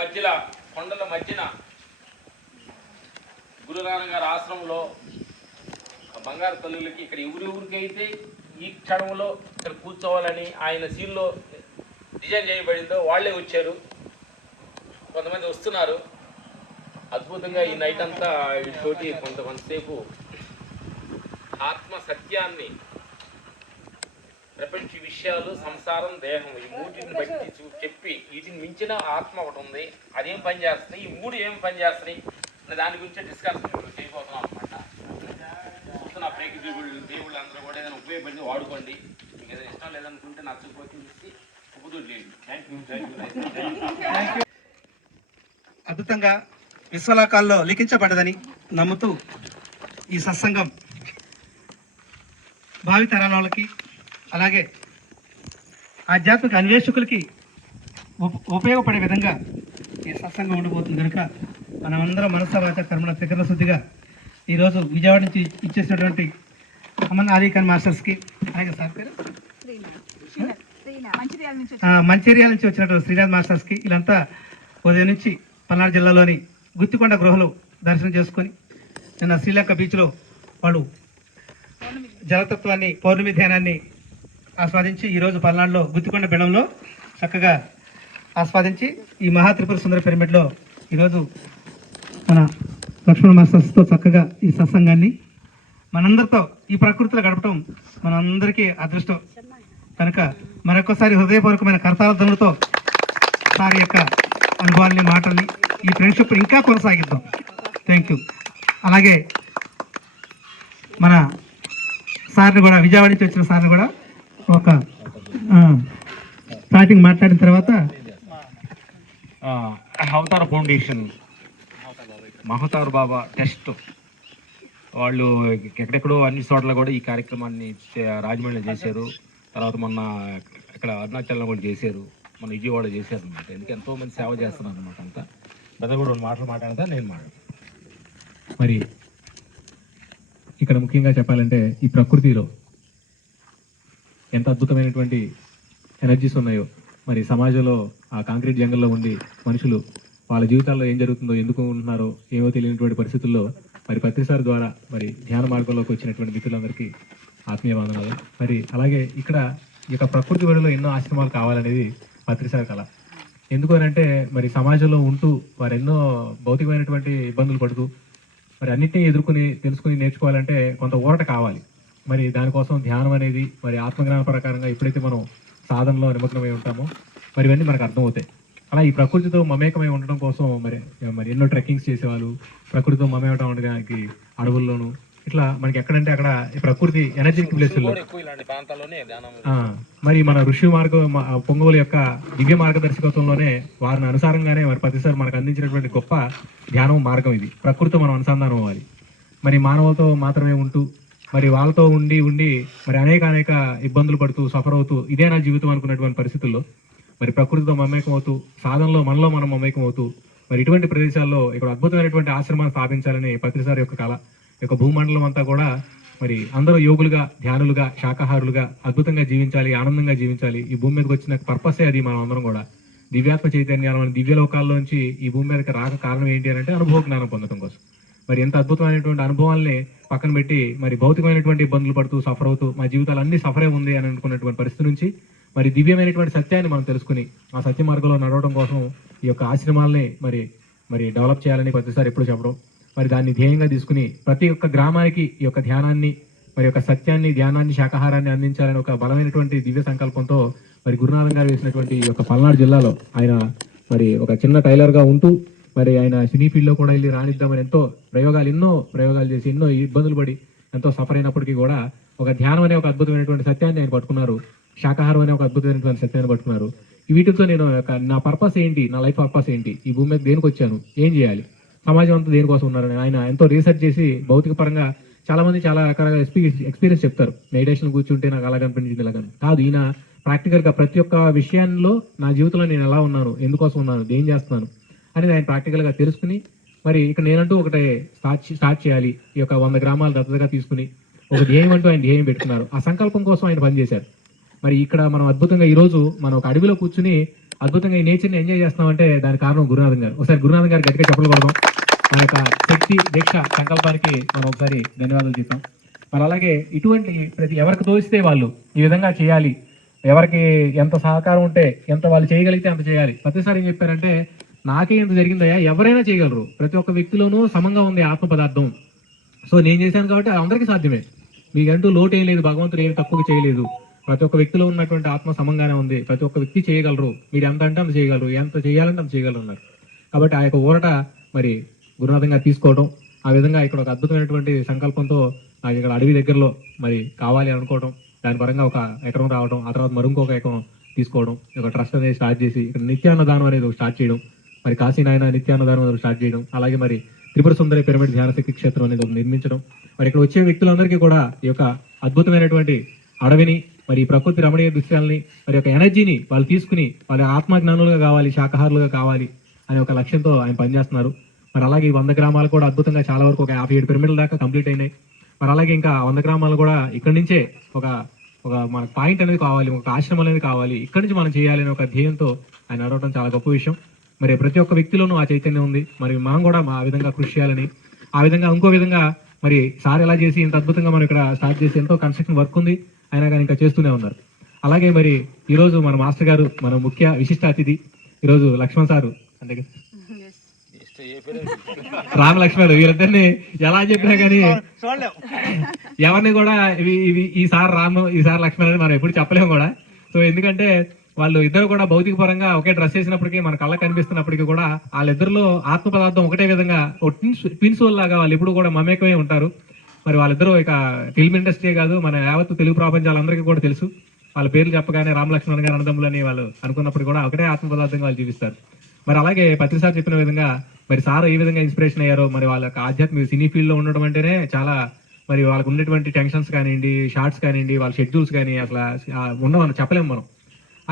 మధ్యలో కొండల మధ్యన గురునానక్ గారి ఆశ్రమంలో బంగారు తల్లులకి ఇక్కడ ఎవరికైతే ఈ క్షణంలో ఇక్కడ కూర్చోవాలని ఆయన సీన్లో డిజైన్ చేయబడిందో వాళ్ళే వచ్చారు. కొంతమంది వస్తున్నారు. అద్భుతంగా ఈ నైట్ అంతా వీటితోటి కొంతసేపు ఆత్మ సత్యాన్ని, ప్రపంచ విషయాలు, సంసారం, దేహం ఈ మూటిని బట్టి చెప్పి వీటిని మించిన ఆత్మ ఒకటి ఉంది, అదేం పని చేస్తుంది, ఈ మూడు ఏం పని చేస్తున్నాయి అనే దాని గురించి డిస్కషన్ చేయబోతున్నాం అనమాట. చూస్తున్న ప్రేక్ష దేవుళ్ళు అందరూ కూడా ఏదైనా ఉపయోగపడింది వాడుకోండి. మీకు ఏదైనా ఇష్టం లేదనుకుంటే నచ్చకపోతే ఉపదులేదు. Thank you. అద్భుతంగా విశ్వలోకాల్లో లిఖించబడ్డదని నమ్ముతూ ఈ సత్సంగం భావితరాల వాళ్ళకి అలాగే ఆధ్యాత్మిక అన్వేషకులకి ఉపయోగపడే విధంగా ఈ సత్సంగం ఉండబోతుంది కనుక మనమందరం మనస వాచ కర్మణ త్రికరణ శుద్ధిగా ఈరోజు విజయవాడ నుంచి ఇచ్చేసినటువంటి అమన్ అలీ ఖాన్ మాస్టర్స్కి, అలాగే సార్ పేరు మంచిర్యాల నుంచి వచ్చినటువంటి శ్రీనాథ్ మాస్టర్స్కి, వీళ్ళంతా ఉదయం నుంచి పల్నాడు జిల్లాలోని గుత్తికొండ గృహలో దర్శనం చేసుకొని నిన్న శ్రీలంక బీచ్లో వాళ్ళు జలతత్వాన్ని, పౌర్ణమి ధ్యానాన్ని ఆస్వాదించి ఈరోజు పల్నాడులో గుత్తికొండ బెడంలో చక్కగా ఆస్వాదించి ఈ మహా త్రిపుర సుందర పిరమిడ్లో ఈరోజు మన లక్ష్మణ మాస్టర్స్తో చక్కగా ఈ సత్సంగాన్ని మనందరితో ఈ ప్రకృతిలో గడపడం మనందరికీ అదృష్టం కనుక మరొకసారి హృదయపూర్వకమైన కరతాళ ధ్వనులతో సార్ యొక్క అనుభవాల్ని, మాటల్ని, ఈ ఫ్రెండ్షిప్ ఇంకా కొనసాగిద్దాం. Thank you. అలాగే మన సార్ని కూడా, విజయవాడ నుంచి వచ్చిన సార్ని కూడా ఒక స్టార్టింగ్ మాట్లాడిన తర్వాత అవతార ఫౌండేషన్ మహతార్ బాబా టెస్ట్ వాళ్ళు ఎక్కడెక్కడో అన్ని చోట్ల కూడా ఈ కార్యక్రమాన్ని రాజమండ్రిలో చేశారు. తర్వాత మొన్న ఇక్కడ అరుణాచల్లో కూడా చేశారు, మన విజయవాడ చేశారు అనమాట. ఎందుకు ఎంతోమంది సేవ చేస్తున్నారు అనమాట. అంతా పెద్ద కూడా మాటలు మాట్లాడతా నేను మరి ఇక్కడ ముఖ్యంగా చెప్పాలంటే ఈ ప్రకృతిలో ఎంత అద్భుతమైనటువంటి ఎనర్జీస్ ఉన్నాయో, మరి సమాజంలో ఆ కాంక్రీట్ జంగల్లో ఉండి మనుషులు వాళ్ళ జీవితాల్లో ఏం జరుగుతుందో, ఎందుకు ఉంటున్నారో ఏమో తెలియనటువంటి పరిస్థితుల్లో మరి పత్రిసార్ ద్వారా మరి ధ్యాన మార్గంలోకి వచ్చినటువంటి మిత్రులందరికీ ఆత్మీయ వందనాలు. మరి అలాగే ఇక్కడ ఈ యొక్క ప్రకృతి ఒడిలో ఎన్నో ఆశ్రమాలు కావాలనేది పత్రిసార్ కళ. ఎందుకు అనంటే మరి సమాజంలో ఉంటూ వారు ఎన్నో భౌతికమైనటువంటి ఇబ్బందులు పడుతూ మరి అన్నింటినీ ఎదుర్కొని తెలుసుకుని నేర్చుకోవాలంటే కొంత ఊరట కావాలి. మరి దానికోసం ధ్యానం అనేది మరి ఆత్మజ్ఞాన ప్రకారంగా ఎప్పుడైతే మనం సాధనలో నిమగ్నమై ఉంటామో మరి ఇవన్నీ మనకు అర్థమవుతాయి. అలా ఈ ప్రకృతితో మమేకమై ఉండడం కోసం మరి ఎన్నో ట్రెక్కింగ్స్ చేసేవాళ్ళు, ప్రకృతితో మమేకం ఉండడానికి అడవుల్లోనూ ఇట్లా మనకి ఎక్కడంటే అక్కడ ఈ ప్రకృతి ఎనర్జెటిక్ ప్లేసుల్లో మరి మన ఋషి పొంగోలు యొక్క దివ్య మార్గదర్శకత్వంలోనే వారిని అనుసారంగానే మరి ప్రతిసారి మనకు అందించినటువంటి గొప్ప ధ్యానం మార్గం ఇది. ప్రకృతితో మనం అనుసంధానం అవ్వాలి. మరి మానవులతో మాత్రమే ఉంటూ మరి వాళ్ళతో ఉండి మరి అనేక ఇబ్బందులు పడుతూ సఫర్ అవుతూ ఇదే నా జీవితం అనుకున్నటువంటి పరిస్థితుల్లో మరి ప్రకృతితో మమేకం అవుతూ సాధనలో మనలో మనం మమేకం అవుతూ మరి ఇటువంటి ప్రదేశాల్లో ఇక్కడ అద్భుతమైనటువంటి ఆశ్రమాన్ని స్థాపించాలని పత్రిసారి యొక్క కళ. యొక్క భూమండలం అంతా కూడా మరి అందరూ యోగులుగా, ధ్యానులుగా, శాకాహారులుగా అద్భుతంగా జీవించాలి, ఆనందంగా జీవించాలి. ఈ భూమి మీదకి వచ్చిన పర్పసే అది. మనం అందరం కూడా దివ్యాత్మ చైతన్యాలు దివ్య లోకాల్లోంచి ఈ భూమి మీదకి రాక కారణం ఏంటి అని అంటే అనుభవ జ్ఞానం పొందడం కోసం. మరి ఎంత అద్భుతమైనటువంటి అనుభవాల్ని పక్కన పెట్టి మరి భౌతికమైనటువంటి ఇబ్బందులు పడుతూ సఫర్ అవుతూ మా జీవితాలు అన్ని సఫరే ఉంది అని అనుకున్నటువంటి పరిస్థితి నుంచి మరి దివ్యమైనటువంటి సత్యాన్ని మనం తెలుసుకుని ఆ సత్య మార్గంలో నడవడం కోసం ఈ యొక్క ఆశ్రమాలని మరి డెవలప్ చేయాలని ప్రతిసారి ఎప్పుడు చెప్పడం, మరి దాన్ని ధ్యేయంగా తీసుకుని ప్రతి ఒక్క గ్రామానికి ఈ యొక్క ధ్యానాన్ని, మరి యొక్క సత్యాన్ని, ధ్యానాన్ని, శాకాహారాన్ని అందించాలని ఒక బలమైనటువంటి దివ్య సంకల్పంతో మరి గురునాథన్ గారు వేసినటువంటి ఈ యొక్క పల్నాడు జిల్లాలో ఆయన మరి ఒక చిన్న టైలర్గా ఉంటూ మరి ఆయన సినీ ఫీల్డ్లో కూడా వెళ్ళి రాణిద్దామని ఎన్నో ప్రయోగాలు చేసి ఎన్నో ఇబ్బందులు పడి ఎంతో సఫర్ అయినప్పటికీ కూడా ఒక ధ్యానం అనే ఒక అద్భుతమైనటువంటి సత్యాన్ని ఆయన పట్టుకున్నారు. శాకాహారం అనే ఒక అద్భుతమైనటువంటి సత్యాన్ని పట్టుకున్నారు. వీటితో నేను నా పర్పస్ ఏంటి, నా లైఫ్ పర్పస్ ఏంటి, ఈ భూమి మీద దేనికి వచ్చాను, ఏం చేయాలి, సమాజం అంతా దేనికోసం ఉన్నారని ఆయన ఎంతో రీసెర్చ్ చేసి భౌతిక పరంగా చాలా మంది చాలా రకాల ఎక్స్పీరియన్స్ చెప్తారు. మెడిటేషన్ కూర్చుంటే నాకు అలా కనిపించింది ఇలా కాదు. ఈయన ప్రాక్టికల్గా ప్రతి ఒక్క విషయాల్లో నా జీవితంలో నేను ఎలా ఉన్నాను, ఎందుకోసం ఉన్నాను, ఏం చేస్తున్నాను అనేది ఆయన ప్రాక్టికల్గా తెలుసుకుని మరి ఇక్కడ నేనంటూ ఒకటే స్టార్ట్ చేయాలి. ఈ యొక్క 100 గ్రామాలు దత్తతగా తీసుకుని ఒక ధ్యేయం అంటూ ఆయన ధ్యేయం పెట్టుకున్నారు. ఆ సంకల్పం కోసం ఆయన పనిచేశారు. మరి ఇక్కడ మనం అద్భుతంగా ఈరోజు మనం ఒక అడవిలో కూర్చుని అద్భుతంగా ఈ నేచర్ని ఎంజాయ్ చేస్తున్నామంటే దానికి కారణం గురునాథం గారు. ఒకసారి గురునాథం గారు గట్టిగా చెప్పలు కొడదాం. మన యొక్క శక్తి దీక్ష సంకల్పానికి మనం ఒకసారి ధన్యవాదాలు చెప్తాం. మరి అలాగే ఇటువంటి ప్రతి ఎవరికి తోస్తే వాళ్ళు ఈ విధంగా చేయాలి, ఎవరికి ఎంత సహకారం ఉంటే ఎంత వాళ్ళు చేయగలిగితే అంత చేయాలి. ప్రతిసారి ఏం చెప్పారంటే నాకే ఇంత జరిగిందయ్యా, ఎవరైనా చేయగలరు, ప్రతి ఒక్క వ్యక్తిలోనూ సమంగా ఉంది ఆత్మ పదార్థం. సో నేను చేశాను కాబట్టి అందరికీ సాధ్యమే, మీకంటూ లోటు ఏం లేదు, భగవంతుడు ఏమి తక్కువ చేయలేదు. ప్రతి ఒక్క వ్యక్తిలో ఉన్నటువంటి ఆత్మ సమంగానే ఉంది, ప్రతి ఒక్క వ్యక్తి చేయగలరు, మీరు ఎంత అంటే అంత చేయగలరు, ఎంత చేయాలంటే అంత చేయగలరు అన్నారు. కాబట్టి ఆ యొక్క ఊరట మరి గురునాథం గారు తీసుకోవడం, ఆ విధంగా ఇక్కడ ఒక అద్భుతమైనటువంటి సంకల్పంతో నాకు ఇక్కడ అడవి దగ్గరలో మరి కావాలి అనుకోవడం, దాని పరంగా ఒక ఎకరం రావడం, ఆ తర్వాత మరి ఇంకొక ఎకరం తీసుకోవడం, ఒక ట్రస్ట్ అనేది స్టార్ట్ చేసి ఇక్కడ నిత్యాన్నదానం అనేది ఒక స్టార్ట్ చేయడం, మరి కాశీనాయన నిత్యాన్నదానం అనేది స్టార్ట్ చేయడం, అలాగే మరి త్రిపుర సుందరి పిరమిడ్ ధ్యాన శక్తి క్షేత్రం అనేది ఒక నిర్మించడం. మరి ఇక్కడ వచ్చే వ్యక్తులందరికీ కూడా ఈ యొక్క అద్భుతమైనటువంటి అడవిని, మరి ప్రకృతి రమణీయ దృశ్యాలని, మరి యొక్క ఎనర్జీని వాళ్ళు తీసుకుని వాళ్ళ ఆత్మజ్ఞానులుగా కావాలి, శాకాహారులుగా కావాలి అనే ఒక లక్ష్యంతో ఆయన పనిచేస్తున్నారు. మరి అలాగే 100 గ్రామాలు కూడా అద్భుతంగా చాలా వరకు ఒక 57 పిరమిడ్ల దాకా కంప్లీట్ అయినాయి. మరి అలాగే ఇంకా 100 గ్రామాలు కూడా ఇక్కడి నుంచే ఒక మనకు పాయింట్ అనేది కావాలి, ఒక ఆశ్రమం అనేది కావాలి, ఇక్కడి నుంచి మనం చేయాలి అనే ఒక ధ్యేయంతో ఆయన నడవడం చాలా గొప్ప విషయం. మరి ప్రతి ఒక్క వ్యక్తిలోనూ ఆ చైతన్యం ఉంది. మరి మనం కూడా ఆ విధంగా కృషి చేయాలని, ఆ విధంగా ఇంకో విధంగా మరి సార్ ఎలా చేసి ఇంత అద్భుతంగా మనం ఇక్కడ స్టార్ట్ చేసి ఎంతో కన్స్ట్రక్షన్ వర్క్ ఉంది, అయినా కానీ ఇంకా చేస్తూనే ఉన్నారు. అలాగే మరి ఈరోజు మన మాస్టర్ గారు, మన ముఖ్య విశిష్ట అతిథి ఈరోజు లక్ష్మణ్ సారు, అంటే రామ లక్ష్మణుడు, వీళ్ళిద్దరిని ఎలా చెప్పినా కానీ ఎవరిని కూడా ఈసారి రాము ఈసారి లక్ష్మణ్ అని మనం ఎప్పుడు చెప్పలేము కూడా. సో ఎందుకంటే వాళ్ళు ఇద్దరు కూడా భౌతిక పరంగా ఒకే డ్రెస్ వేసినప్పటికీ మన కళ్ళ కనిపిస్తున్నప్పటికీ కూడా వాళ్ళిద్దరిలో ఆత్మ పదార్థం ఒకటే విధంగా ట్విన్స్ లాగా వాళ్ళు ఇప్పుడు కూడా మమేకమై ఉంటారు. మరి వాళ్ళిద్దరూ ఇక ఫిల్మ్ ఇండస్ట్రీ కాదు, మన యావత్తు తెలుగు ప్రపంచాలందరికీ కూడా తెలుసు. వాళ్ళ పేర్లు చెప్పగానే రామలక్ష్మణ్ గారు అన్నదమ్ములు అని వాళ్ళు అనుకున్నప్పుడు కూడా ఒకటే ఆత్మ పదార్థంగా వాళ్ళు చూపిస్తారు. మరి అలాగే పత్రి సార్ చెప్పిన విధంగా మరి సార్ ఏ విధంగా ఇన్స్పిరేషన్ అయ్యారో, మరి వాళ్ళ ఆధ్యాత్మిక సినీ ఫీల్డ్ లో ఉండడం అంటేనే చాలా, మరి వాళ్ళకు ఉన్నటువంటి టెన్షన్స్ కానివ్వండి, షార్ట్స్ కానివ్వండి, వాళ్ళ షెడ్యూల్స్ కానీ అసలు ఉండవని చెప్పలేము మనం.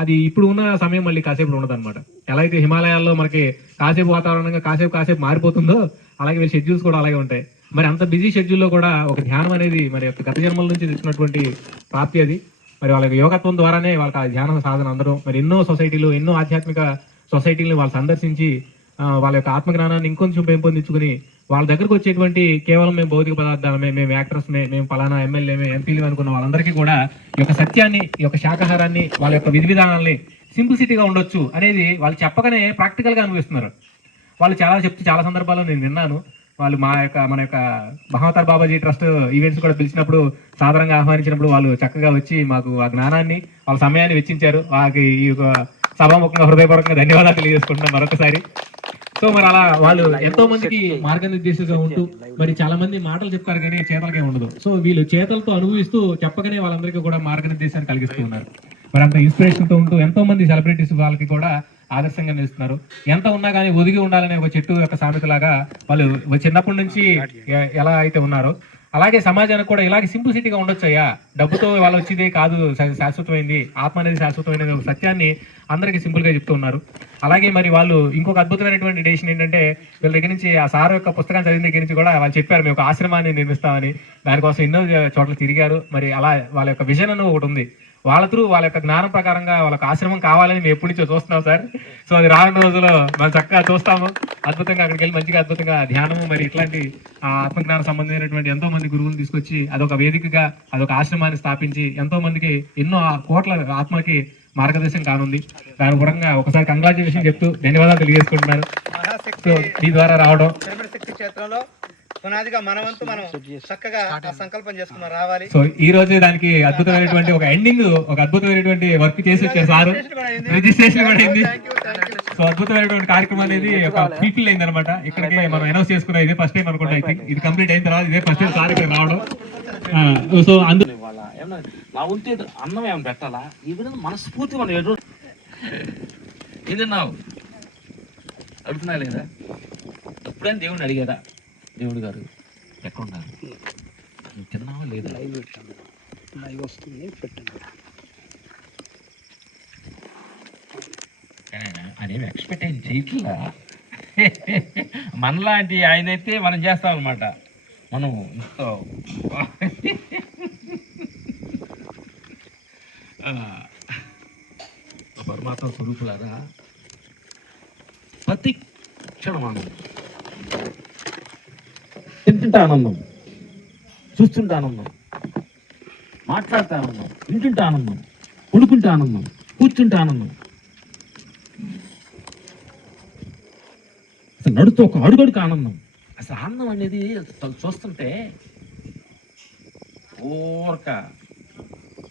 అది ఇప్పుడు ఉన్న సమయం మళ్ళీ కాసేపు ఉండదు అనమాట. ఎలా అయితే హిమాలయాల్లో మనకి కాసేపు వాతావరణంగా కాసేపు మారిపోతుందో, అలాగే వీళ్ళ షెడ్యూల్స్ కూడా అలాగే ఉంటాయి. మరి అంత బిజీ షెడ్యూల్లో కూడా ఒక ధ్యానం అనేది మరి గత జన్మల నుంచి తెచ్చినటువంటి ప్రాప్తి అది. మరి వాళ్ళకి యోగత్వం ద్వారానే వాళ్ళకి ఆ ధ్యాన సాధన అందరం, మరి ఎన్నో సొసైటీలు, ఎన్నో ఆధ్యాత్మిక సొసైటీలను వాళ్ళు సందర్శించి వాళ్ళ యొక్క ఆత్మజ్ఞానాన్ని ఇంకొంచెం పెంపొందించుకుని వాళ్ళ దగ్గరకు వచ్చేటువంటి కేవలం మేము భౌతిక పదార్థాలమే, మేము యాక్టర్స్ మేము పలానా ఎమ్మెల్యే ఎంపీలు అనుకున్న వాళ్ళందరికీ కూడా ఈ యొక్క సత్యాన్ని, ఈ యొక్క శాకాహారాన్ని, వాళ్ళ యొక్క విధి విధానాల్ని సింప్లిసిటీగా ఉండొచ్చు అనేది వాళ్ళు చెప్పగానే ప్రాక్టికల్గా అనిపిస్తున్నారు. వాళ్ళు చాలా సందర్భాల్లో నేను విన్నాను. వాళ్ళు మన యొక్క మహావతార్ బాబాజీ ట్రస్ట్ ఈవెంట్స్ కూడా పిలిచినప్పుడు, సాధారణంగా ఆహ్వానించినప్పుడు వాళ్ళు చక్కగా వచ్చి మాకు ఆ జ్ఞానాన్ని, వాళ్ళ సమయాన్ని వెచ్చించారు. వాళ్ళకి ఈ సభాముఖంగా హృదయపూర్వకంగా ధన్యవాదాలు తెలియజేసుకుంటున్నాం మరొకసారి. సో మరి అలా వాళ్ళు ఎంతో మందికి మార్గనిర్దేశంగా ఉంటూ, మరి చాలా మంది మాటలు చెప్తారు కానీ చేతలకే ఉండదు. సో వీళ్ళు చేతలతో అనుభవిస్తూ చెప్పగానే వాళ్ళందరికీ కూడా మార్గనిర్దేశాన్ని కలిగిస్తూ ఉన్నారు. మరి అంత ఇన్స్పిరేషన్ తో ఉంటూ ఎంతో మంది సెలబ్రిటీస్ వాళ్ళకి కూడా ఆదర్శంగా నిలుస్తున్నారు. ఎంత ఉన్నా కానీ ఒదిగి ఉండాలనే ఒక చెట్టు యొక్క సామెతలాగా వాళ్ళు చిన్నప్పటి నుంచి ఎలా అయితే ఉన్నారో, అలాగే సమాజానికి కూడా ఇలాగే సింప్లిసిటీగా ఉండొచ్చయ్యా, డబ్బుతో వాళ్ళు వచ్చేది కాదు శాశ్వతమైంది, ఆత్మ అనేది శాశ్వతమైన సత్యాన్ని అందరికీ సింపుల్ గా చెప్తూ ఉన్నారు. అలాగే మరి వాళ్ళు ఇంకొక అద్భుతమైనటువంటి డెసిషన్ ఏంటంటే, వీళ్ళ దగ్గర నుంచి ఆ సార్ యొక్క పుస్తకాన్ని చదివిన దగ్గర నుంచి కూడా వాళ్ళు చెప్పారు మేము ఒక ఆశ్రమాన్ని నిర్మిస్తామని. దానికోసం ఎన్నో చోట్ల తిరిగారు. మరి అలా వాళ్ళ యొక్క విజన్ అని ఒకటి ఉంది. వాళ్ళ యొక్క జ్ఞానం ప్రకారంగా వాళ్ళకి ఆశ్రమం కావాలని మేము ఎప్పటి నుంచో చూస్తున్నాం సార్. సో అది రానున్న రోజుల్లో మనం చక్కగా చూస్తాము. అద్భుతంగా అక్కడికి వెళ్ళి మంచిగా అద్భుతంగా ధ్యానము, మరి ఇట్లాంటి ఆత్మజ్ఞానం సంబంధించినటువంటి ఎంతో మంది గురువులు తీసుకొచ్చి అదొక వేదికగా అదొక ఆశ్రమాన్ని స్థాపించి ఎంతో మందికి ఎన్నో కోట్ల ఆత్మకి మార్గదర్శనం కానుంది. దాని పరంగా ఒకసారి కంగ్రాచులేషన్ చెప్తూ ధన్యవాదాలు తెలియజేసుకుంటున్నారు. సో మీ ద్వారా రావడం పునాదిగా మనవంతు మనం చక్కగా సంకల్పం చేసుకున్నాం రావాలి. సో ఈ రోజు దానికి అద్భుతమైనటువంటి ఒక ఎండింగ్, ఒక అద్భుతమైనటువంటి వర్క్ చేసి వచ్చారు సార్. రిజిస్ట్రేషన్ కూడా అయింది. సో అద్భుతమైనటువంటి కార్యక్రమం అనేది ఒక పీపుల్ అయింది అనమాట. ఇక్కడికి మనం అనౌన్స్ చేసుకున్నాం. ఇదే ఫస్ట్ టైం అనుకుంటా. ఇది కంప్లీట్ అయిన తర్వాత ఇదే ఫస్ట్ టైం సార్ ఇక్కడ రావడం. సో అందులో నా ఉంటే అన్నం ఏమైనా పెట్టాలా, ఈ విధంగా మనస్ఫూర్తి మనం ఎటు ఏదన్నావు అడుగుతున్నా లేదా? ఎప్పుడైనా దేవుడిని అడిగారా, దేవుడు గారు ఎక్కడున్నారు, నువ్వు తిన్నావా లేదా? అదేమి ఎక్స్పెక్ట్ అయింది చేయట్లా. మనలాంటి ఆయన అయితే మనం చేస్తాం అనమాట. మనం పరమాత్మ స్వరూపులారా ప్రతి క్షణం ఆనందం. తింటుంటే ఆనందం, చూస్తుంటే ఆనందం, మాట్లాడితే ఆనందం, వింటుంటే ఆనందం, ఉడుకుంటే ఆనందం, కూర్చుంటే ఆనందం, అసలు నడుతూ ఒక అడుగడుకు ఆనందం. అసలు ఆనందం అనేది చూస్తుంటే ఓరక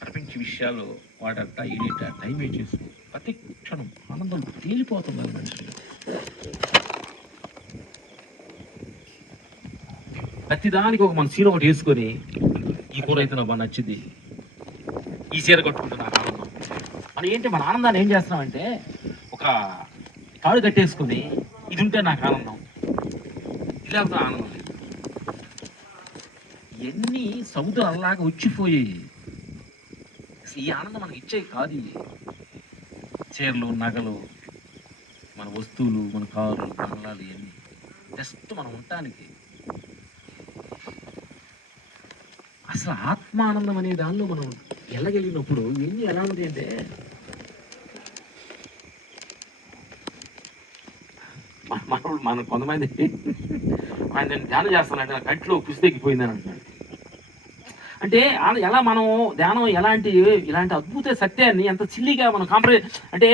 ప్రపంచ విషయాలు వాటంతా ఈడేట టైం వేస్ట్ ప్రతి క్షణం ఆనందం తేలిపోతుంది మనుషులు. ప్రతిదానికి ఒక మన చీర ఒకటి వేసుకొని ఈ కూర అయితే నాకు బాగా నచ్చింది, ఈ చీర కట్టుకుంటున్నా ఆనందం. మనం ఏంటి మన ఆనందాన్ని ఏం చేస్తున్నామంటే ఒక తాడు కట్టేసుకొని ఇది ఉంటే నాకు ఆనందం, ఇలా ఆనందం. ఎన్ని సముద్రాలలాగా వచ్చిపోయాయి. ఈ ఆనందం మనకి ఇచ్చేవి కాదు. చీరలు, నగలు, మన వస్తువులు, మన కారులు, బంగ్లాలు ఇవన్నీ జస్ట్ మనం ఉండటానికి. అసలు ఆత్మానందం అనే దానిలో మనం వెళ్ళగలిగినప్పుడు ఇవన్నీ ఎలా ఉంది అంటే మన కొంతమంది నేను ధ్యానం చేస్తానంటే నా కంట్లో పుస్తెక్కిపోయిందని అంటున్నాడు. అంటే ఎలా మనం ధ్యానం ఇలాంటి అద్భుత సత్యాన్ని ఎంత చిల్లిగా మనం అంటే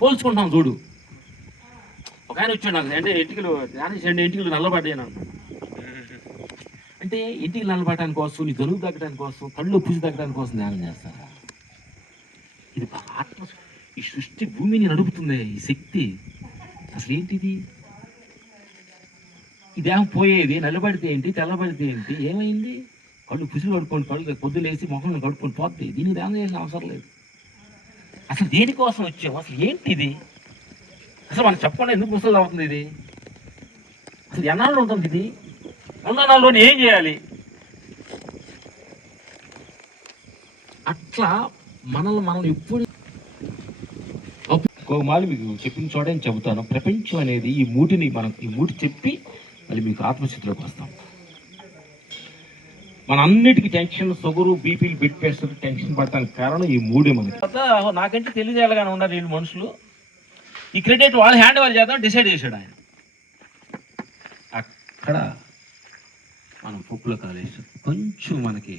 పోల్చుకుంటాం చూడు. ఒక ఆయన వచ్చాడు నాకు, అంటే ఇంటికి ధ్యానం చేయండి, ఇంటికి నల్లబడ్డాను అన్నాడు. అంటే ఇంటికి నల్లబడటానికి కోసం, నీ జలుబు తగ్గడానికి కోసం, కళ్ళు పుసి తగ్గడానికి కోసం ధ్యానం చేస్తారా? ఇది ఆత్మ, ఈ సృష్టి భూమిని నడుపుతుంది ఈ శక్తి. అసలు ఏంటిది? ఈ దేహం పోయేది, నల్లబడితే ఏంటి, తెల్లబడితే ఏంటి, ఏమైంది? కళ్ళు పుసులు కడుక్కోండి, కళ్ళు పొద్దులేసి మొహం కడుక్కొని పోతే దీనికి ధ్యానం చేసిన అవసరం లేదు. అసలు దేనికోసం వచ్చాము? అసలు ఏంటిది? అసలు మనం చెప్పకుండా ఎందుకు ముసలు అవుతుంది ఇది? అసలు ఎన్నాళ్ళు ఉంటుంది ఇది? ఉన్న ఏం చేయాలి? అట్లా మనల్ని ఎప్పుడు మాలు మీకు చెప్పిన చోట నేను చెబుతాను. ప్రపంచం అనేది ఈ మూటిని ఈ మూటి చెప్పి మళ్ళీ మీకు ఆత్మస్థితిలోకి వస్తాం. మన అన్నిటికీ టెన్షన్, షుగరు, బీపీలు, బ్లడ్ ప్రెషర్, టెన్షన్ పడటానికి కారణం ఈ మూడే. మనకి నాకంటే తెలియజేయాలని ఉన్నారు వీళ్ళు మనుషులు. ఈ క్రెడిట్ వాళ్ళు హ్యాండ్ ఓవర్ చేద్దాం డిసైడ్ చేశాడు ఆయన. అక్కడ మనం పొక్కులో కాలేసి కొంచెం మనకి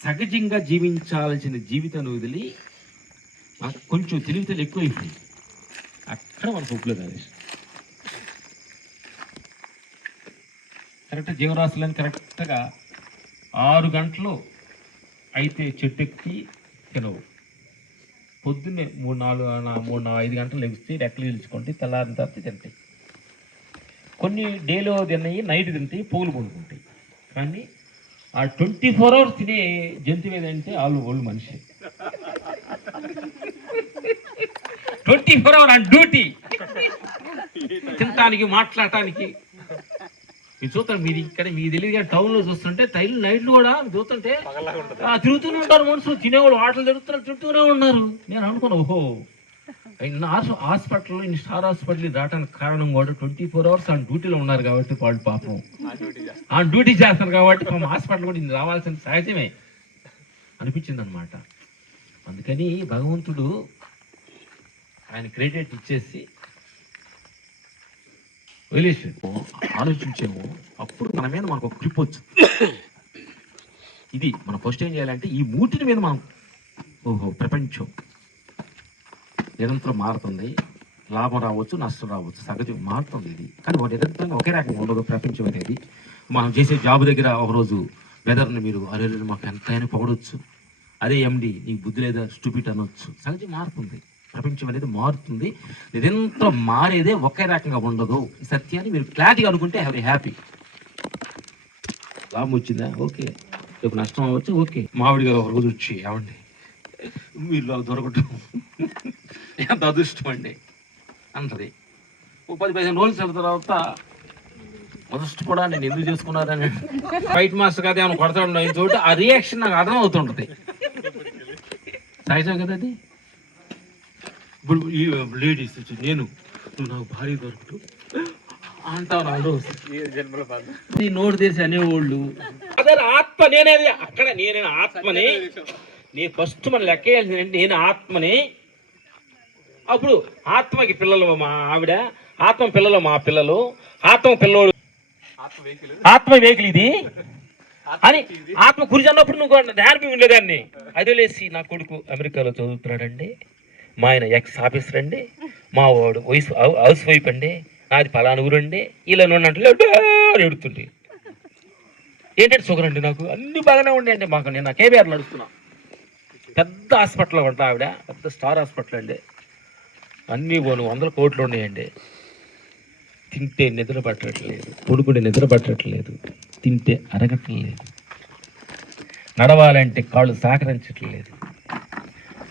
సహజంగా జీవించాల్సిన జీవితాన్ని వదిలి మనకు కొంచెం తెలివితేలు ఎక్కువైపోయి అక్కడ మన పొక్కులో కాలేసి కరెక్ట్ జీవరాశులని కరెక్ట్గా 6 గంటలు అయితే చెట్టు ఎక్కి తినవు. పొద్దున్నే 3-5 గంటలు లెగిస్తే రెక్కలు ఇల్చుకుంటే తెల్లారిన తర్వాత తింటాయి. కొన్ని డేలో తిన్నాయి, నైట్ తింటాయి, పూలు కొనుక్కుంటాయి. కానీ ఆ 24 hours తినే జంతువు ఏదంటే వాళ్ళు మనిషి. 24 hours ఆన్ డ్యూటీ, తినటానికి, మాట్లాడటానికి. మీరు చూస్తారు, మీరు ఇక్కడ మీ తెలియదు టౌన్లో చూస్తుంటే నైట్లు కూడా చూస్తుంటే తిరుగుతూనే ఉంటారు మనుషులు. తినేవాళ్ళు ఆటలు తిరుగుతూనే ఉన్నారు. నేను అనుకున్నా, ఓహో హాస్పిటల్లో ఇన్ని స్టార్ హాస్పిటల్ రావడానికి కారణం కూడా 24 hours ఆన్ డ్యూటీలో ఉన్నారు కాబట్టి వాళ్ళు పాపం ఆన్ డ్యూటీ చేస్తారు కాబట్టి పాపం హాస్పిటల్ కూడా ఇన్ని రావాల్సిన సహజమే అనిపించింది అనమాట. అందుకని భగవంతుడు ఆయన క్రెడిట్ ఇచ్చేసి వదిలేసి ఆలోచించాము. అప్పుడు మన మీద మనకు ఒక గ్రిప్ వచ్చింది. ఇది మనం ఫస్ట్ ఏం చేయాలంటే ఈ మూటిని మీద మనం ఓహో ప్రపంచం నిరంతరం మారుతుంది, లాభం రావచ్చు, నష్టం రావచ్చు, సహజం మారుతుంది. ఇది కానీ ఒక నిరంతరంగా ఒకే రకంగా ఉండదు ప్రపంచం అనేది. మనం చేసే జాబ్ దగ్గర ఒకరోజు వెదర్ని మీరు అరే మాకు ఎంతైనా పొగడొచ్చు, అదే ఎండి నీకు బుద్ధి లేదా స్టూపిడ్ అనొచ్చు. సహజం మారుతుంది, ప్రపంచం అనేది మారుతుంది. నిరంతరం మారేదే ఒకే రకంగా ఉండదు. ఈ సత్యాన్ని మీరు క్లారిటీగా అనుకుంటే హ్యాపీ. లాభం వచ్చిందా ఓకే, రేపు నష్టం అవ్వచ్చు ఓకే. మావిడిగా ఒక రోజు వచ్చి ఏమండి మీరు దొరకటం ఎంత అదృష్టం అండి అంటది. ఓ 10-15 రోజుల తర్వాత మొదటి కూడా నేను ఎందుకు చేసుకున్నారని ఫైట్ మాస్టర్ కదా ఏమైనా కొడతాడు అయిన చోటు ఆ రియాక్షన్ నాకు అర్థం అవుతుంటది. సహజం కదా అది. ఇప్పుడు ఈ లేడీస్ నేను నువ్వు నాకు భార్య దొరకటం అంటావు నా రోజు నీ నోటు తెరిచి అనేవాళ్ళు. అదే ఆత్మ నేనేది అక్కడ నేనే ఆత్మని. నేను ఫస్ట్ మనం లెక్క వేయాల్సిందంటే నేను ఆత్మని, అప్పుడు ఆత్మకి పిల్లలు మా ఆవిడ, ఆత్మ పిల్లలు మా పిల్లలు, ఆత్మ పిల్లోడు ఆత్మ వెహికల్ ఇది అని ఆత్మ గురించి అన్నప్పుడు నువ్వు హ్యాపీ ఉండేదాన్ని. అదే లేసి నా కొడుకు అమెరికాలో చదువుతున్నాడండి, మా ఆయన ఎక్స్ ఆఫీసర్ అండి, మా వాడు హౌస్ వైఫ్ అండి, నాది పలానా ఊరండి, ఇలా అంటే ఎడుతుంటే ఏంటంటే షుగర్ అండి నాకు అన్ని బాగానే ఉండేయండి. మాకు నేను కేబీఆర్ నడుస్తున్నా, పెద్ద హాస్పిటల్ ఉంటా ఆవిడ, పెద్ద స్టార్ హాస్పిటల్ అండి, అన్నీ 100 కోట్లు ఉన్నాయండి. తింటే నిద్ర పట్టట్లేదు, పడుకుంటే నిద్ర పట్టట్లేదు, తింటే అరగట్లేదు, నడవాలంటే కాళ్ళు సహకరించట్లేదు,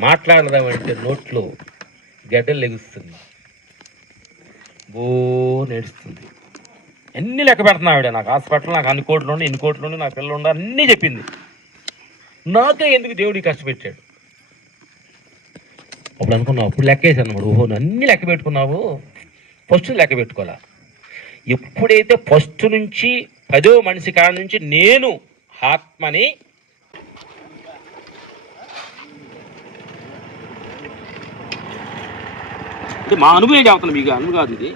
మాట్లాడదామంటే నోట్లో గడ్డలు లెగుస్తుంది, బో నేడుస్తుంది. అన్నీ లెక్క పెడుతున్నా ఆవిడ. నాకు హాస్పిటల్, నాకు అన్ని కోట్లు ఉండి, ఇన్ని కోట్లు ఉండి, నా పిల్లలు ఉండి అన్నీ చెప్పింది. నాకే ఎందుకు దేవుడికి కష్టపెట్టాడు. అప్పుడు అనుకున్నావు, అప్పుడు లెక్కేసాను అన్నమాట. ఓహో అన్నీ లెక్క పెట్టుకున్నావు, ఫస్ట్ లెక్క పెట్టుకోవాలా. ఎప్పుడైతే ఫస్ట్ నుంచి 10వ మనిషి కాడ నుంచి నేను ఆత్మని అంటే మా అనుభవం చెబుతున్నాను మీకు, అనుభవం కాదు ఇది.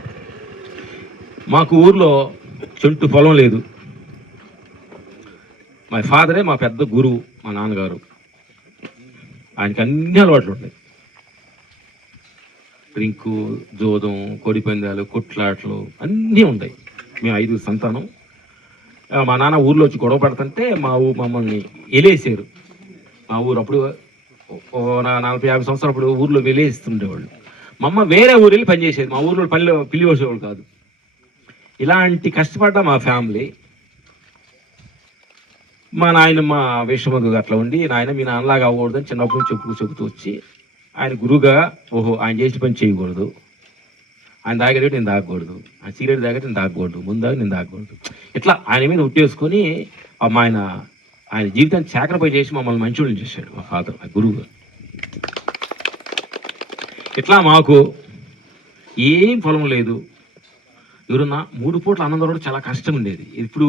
మాకు ఊర్లో చెంటు పొలం లేదు. మా ఫాదరే మా పెద్ద గురువు, మా నాన్నగారు. ఆయనకి అన్ని అలవాట్లు ఉంటాయి, డ్రింకు, జోదం, కోడిపందాలు, కొట్లాట్లు అన్నీ ఉంటాయి. మేము 5 సంతానం. మా నాన్న ఊర్లో వచ్చి గొడవ పడుతుంటే మమ్మల్ని వెలేసారు. మా ఊరు అప్పుడు 40-50 సంవత్సరాలు అప్పుడు ఊర్లో వెలేస్తుండేవాళ్ళు. మా అమ్మ వేరే ఊరు వెళ్ళి పనిచేసేది, మా ఊర్లో పిలిచేసేవాళ్ళు కాదు. ఇలాంటి కష్టపడ్డ మా ఫ్యామిలీ. మా నాయన మా విషమకు అట్లా ఉండి, నాయన మీ నాన్నలాగా అవ్వకూడదని చిన్నప్పుడు చెబుతూ వచ్చి, ఆయన గురువుగా ఓహో ఆయన చేసిన పని చేయకూడదు, ఆయన తాగేది నేను తాగకూడదు, ఆయన సిగరెట్ తాగేది నేను తాగకూడదు, ముందు తాగి నేను తాగకూడదు, ఇట్లా ఆయన మీద ఉట్టేసుకొని ఆయన జీవితాన్ని సాక్రిఫైస్ చేసి మమ్మల్ని మంచోళ్ళని చేశాడు మా ఫాదర్, మా గురువుగా. ఇట్లా మాకు ఏం పొలం లేదు, ఎవరన్నా 3 పూట్ల అన్నం దొరకడం చాలా కష్టం ఉండేది. ఇప్పుడు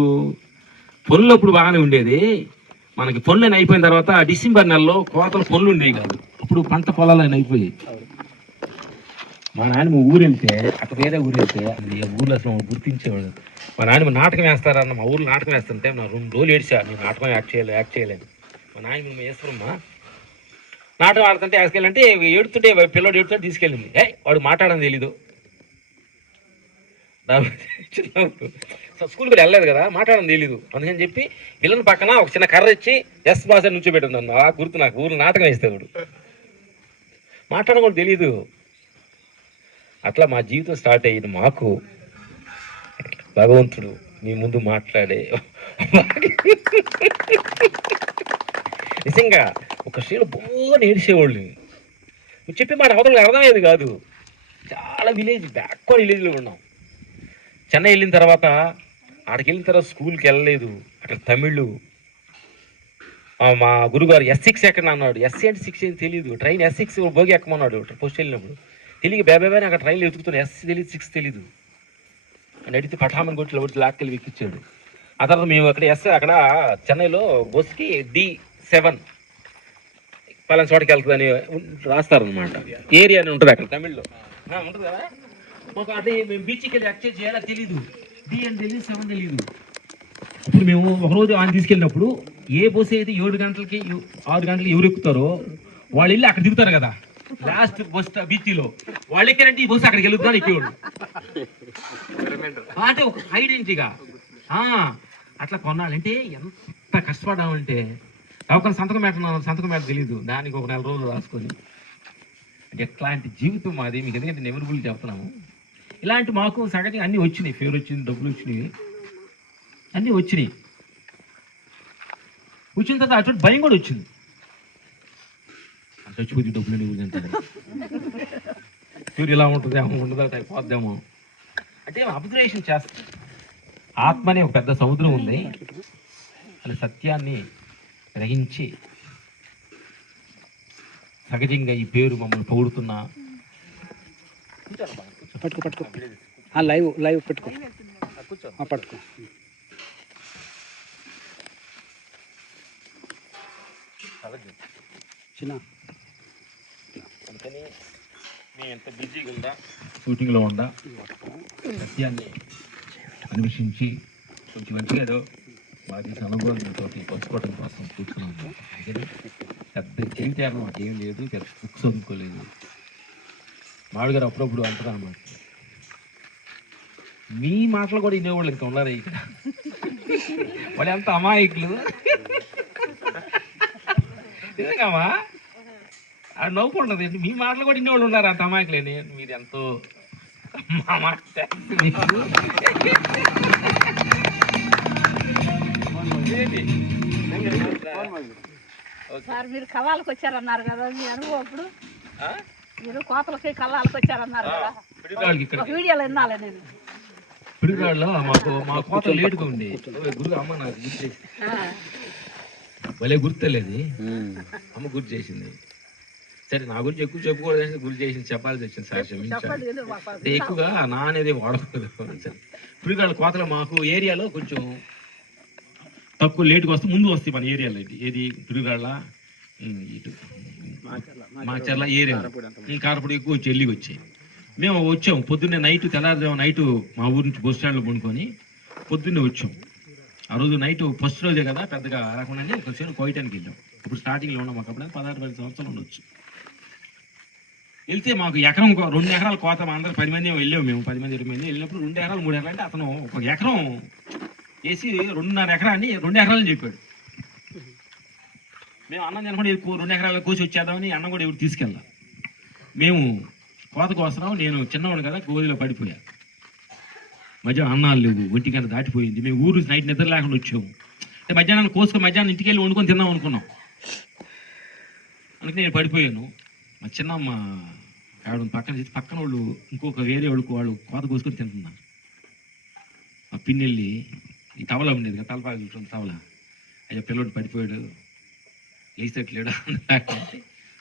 పనులు అప్పుడు బాగానే ఉండేది. మనకి పనులు అయిపోయిన తర్వాత డిసెంబర్ నెలలో కోతలు పనులు ఉండేవి కాదు, ఇప్పుడు పంట పొలాలు అయిపోయాయి. మా నాయన ఊరు వెళ్తే, అక్కడ వేరే ఊరు వెళ్తే అది ఊర్లో అసలు గుర్తించేవాడు. మా నాయన నాటకం వేస్తారన్న, మా ఊర్లో నాటకం వేస్తుంటే నా 2 రోజులు ఏడ్చా, నేను నాటకం యాక్ట్ చేయలేను. మా నాయన వేస్తారమ్మా నాటకం ఆడుతుంటే వేసుకెళ్ళంటే ఏడుతుంటే, పిల్లడు ఏడుతుంటే తీసుకెళ్ళింది. వాడు మాట్లాడడం తెలీదు, స్కూల్ కూడా వెళ్ళలేదు కదా, మాట్లాడడం తెలీదు, అందుకని చెప్పి పిల్లల పక్కన ఒక చిన్న కర్ర ఇచ్చి ఎస్ బాస్ అని నుంచి పెట్టింది. ఆ గుర్తు నాకు, ఊరు నాటకం వేస్తాడు, మాట్లాడడం కూడా తెలీదు. అట్లా మా జీవితం స్టార్ట్ అయ్యింది. మాకు భగవంతుడు మీ ముందు మాట్లాడే నిజంగా ఒక స్త్రీలో బాగా నేర్చేవాళ్ళు. నువ్వు చెప్పే మాట అవతలకు అర్థమయ్యేది కాదు. చాలా బ్యాక్వర్డ్ విలేజ్లో ఉన్నాం. చెన్నై వెళ్ళిన తర్వాత, అక్కడికి వెళ్ళిన తర్వాత స్కూల్కి వెళ్ళలేదు. అక్కడ తమిళ్, మా గురుగారు S6 ఎక్కడ అన్నాడు. ఎస్సీ అంటే 6 అని తెలియదు. ట్రైన్ S6 భోగి ఎక్కమన్నాడు పోస్ట్ వెళ్ళినప్పుడు. తెలియక బేబాబాని అక్కడ ట్రైన్లో ఎత్తుకుతున్నాను. S తెలియదు, 6 తెలీదు అని అడిగితే పఠామని కొట్టి వచ్చి లాక్కెళ్ళి ఎక్కించాడు. ఆ తర్వాత మేము అక్కడ చెన్నైలో బస్కి D7 పలానా చోటకి వెళ్తుందని రాస్తారనమాట. ఏరియా అని ఉంటుంది అక్కడ తమిళ్లో ఉంటుంది కదా. మాకు అదే మేము బీచ్కి వెళ్ళి యాక్చేజ్ చేయాలో తెలీదు, D అని తెలియదు, 7 తెలియదు. ఇప్పుడు మేము ఒకరోజు ఆయన తీసుకెళ్ళినప్పుడు ఏ బస్సు అయితే 7 గంటలకి 6 గంటలకి ఎవరు ఎక్కుతారో వాళ్ళు వెళ్ళి అక్కడ దిగుతారు కదా, లాస్ట్ బస్ బీచ్లో. వాళ్ళు ఎక్కారంటే ఈ బస్సు అక్కడికి వెళ్తాను ఎక్కేవాళ్ళు, అంటే ఒక ఐడెంటిటీగా. అట్లా కొనాలంటే ఎంత కష్టపడ్డామంటే, ఎవరికైనా సంతకం మేట తెలియదు, దానికి ఒక 4 రోజులు రాసుకొని. అంటే ఎట్లాంటి జీవితం మాది మీకు, ఎందుకంటే నెవరబుల్ చెప్తున్నాము. ఇలాంటి మాకు సగటుగా అన్నీ వచ్చినాయి, ఫేర్ వచ్చింది, డబ్బులు వచ్చినాయి, అన్నీ వచ్చినాయి. వచ్చిన తర్వాత అటువంటి భయం కూడా వచ్చింది, చచ్చిపోతే డబ్బులు అనేవి అంటే ఫేర్ ఇలా ఉంటుందేమో, ఉండదా, అయిపోద్దేమో అంటే అబ్జర్వేషన్ చేస్తాం. ఆత్మ అనే ఒక పెద్ద సముద్రం ఉంది అనే సత్యాన్ని గ్రహించి సహజంగా ఈ పేరు మమ్మల్ని పొగుడుతున్నా. పట్టుకో లైవ్ పెట్టుకో, పట్టుకో. చిన్న అందుకని మేము ఎంత బిజీగా ఉందా షూటింగ్లో ఉందా సత్యాన్ని అన్వేషించి కొంచెం మంచిగా ఏదో బాగా చేసిన అనుభవాలతో పంచుకోవడం కోసం కూర్చున్నాను. అందుకని పెద్ద తెలివితేటలు మాకేం లేదు, పెద్ద బుక్స్ చదువుకోలేదు. మామిడి గారు అప్పుడప్పుడు అంటారు అన్నమాట, మీ మాటలు కూడా వినేవాళ్ళు ఇంకా ఉన్నారు ఇక్కడ, వాళ్ళు ఎంత అమాయకులు నిజంగామా అది నవ్వుకుంటుంది. మీ మాటలు కూడా వినేవాళ్ళు ఉన్నారు అంత అమాయకులేని, మీరు ఎంతో మా మాట సార్ మీరు కళ్ళాలకు వచ్చారన్నారు కదా, మీ అనుభవం అప్పుడు మీరు కోతలకి కళ్ళాలకు వచ్చారన్నారు కదా, ఒక వీడియోలో వినాలి నేను. పిడుగురాళ్ళలో మా కోత లేటుగా ఉంది. గురువు అమ్మ నాకు గుర్తు చేసింది, భలే గుర్తులేదు అమ్మ గుర్తు చేసింది. సరే నా గురించి ఎక్కువ చెప్పుకోవడం గుర్తు చేసింది, చెప్పాల్సి వచ్చింది సార్, క్షమించాలి. అంటే ఎక్కువగా నా అనేది వాడకూడదు. సరే పిడుగురాళ్ళ కోతలు మాకు ఏరియాలో కొంచెం తక్కువ లేటుగా వస్తే ముందు వస్తాయి మన ఏరియాలో. ఏది పిడుగురాళ్ళ ఇటు మాచర్ల ఏరియాలో కారపూడి ఎక్కువ వచ్చి వెళ్ళి వచ్చాయి. మేము వచ్చాము పొద్దున్నే నైట్, తెల్లారుజాము నైటు మా ఊరి నుంచి బస్ స్టాండ్లో పండుకొని పొద్దున్నే వచ్చాం. ఆ రోజు నైట్ ఫస్ట్ రోజే కదా, పెద్దగా రాకుండా కొంచెం కోయటానికి వెళ్ళాం. ఇప్పుడు స్టార్టింగ్లో ఉన్నాం, మాకు అప్పుడే 16-17 సంవత్సరాలు ఉండొచ్చు. వెళ్తే మాకు ఎకరం 2 ఎకరాలు కోత, మా అందరూ 10 మంది వెళ్ళాము. మేము 10 మంది 20 మంది వెళ్ళినప్పుడు 2 ఎకరాలు 3 ఎకరాలు అంటే అతను 1 ఎకరం వేసి 2.5 ఎకరాన్ని 2 ఎకరాలని చెప్పాడు. మేము అన్నం తినకుండా 2 ఎకరాలు కోసి వచ్చేద్దామని అన్నం కూడా ఎవరు తీసుకెళ్ళాం. మేము కోత కోసరం, నేను చిన్నవాడు కదా, గోధిలో పడిపోయా. మధ్యాహ్నం అన్నాలు లేవు, 1 గంట దాటిపోయింది. మేము ఊరు నైట్ నిద్ర లేకుండా వచ్చాము. అంటే మధ్యాహ్నం కోసుకొని మధ్యాహ్నం ఇంటికి వెళ్ళి వండుకొని తిందాం అనుకున్నాం. అందుకే నేను పడిపోయాను. మా చిన్నమ్మ ఆవిడ పక్కన వాళ్ళు ఇంకొక వేరే వాళ్ళు కోత కోసుకొని తింటున్నారు. ఆ పిన్నెళ్ళి ఈ తవల ఉండేది కదా, తలపాగా చూసుకుని తవల, అయ్యా పిల్లడు పడిపోయాడు లేచేట్లేడు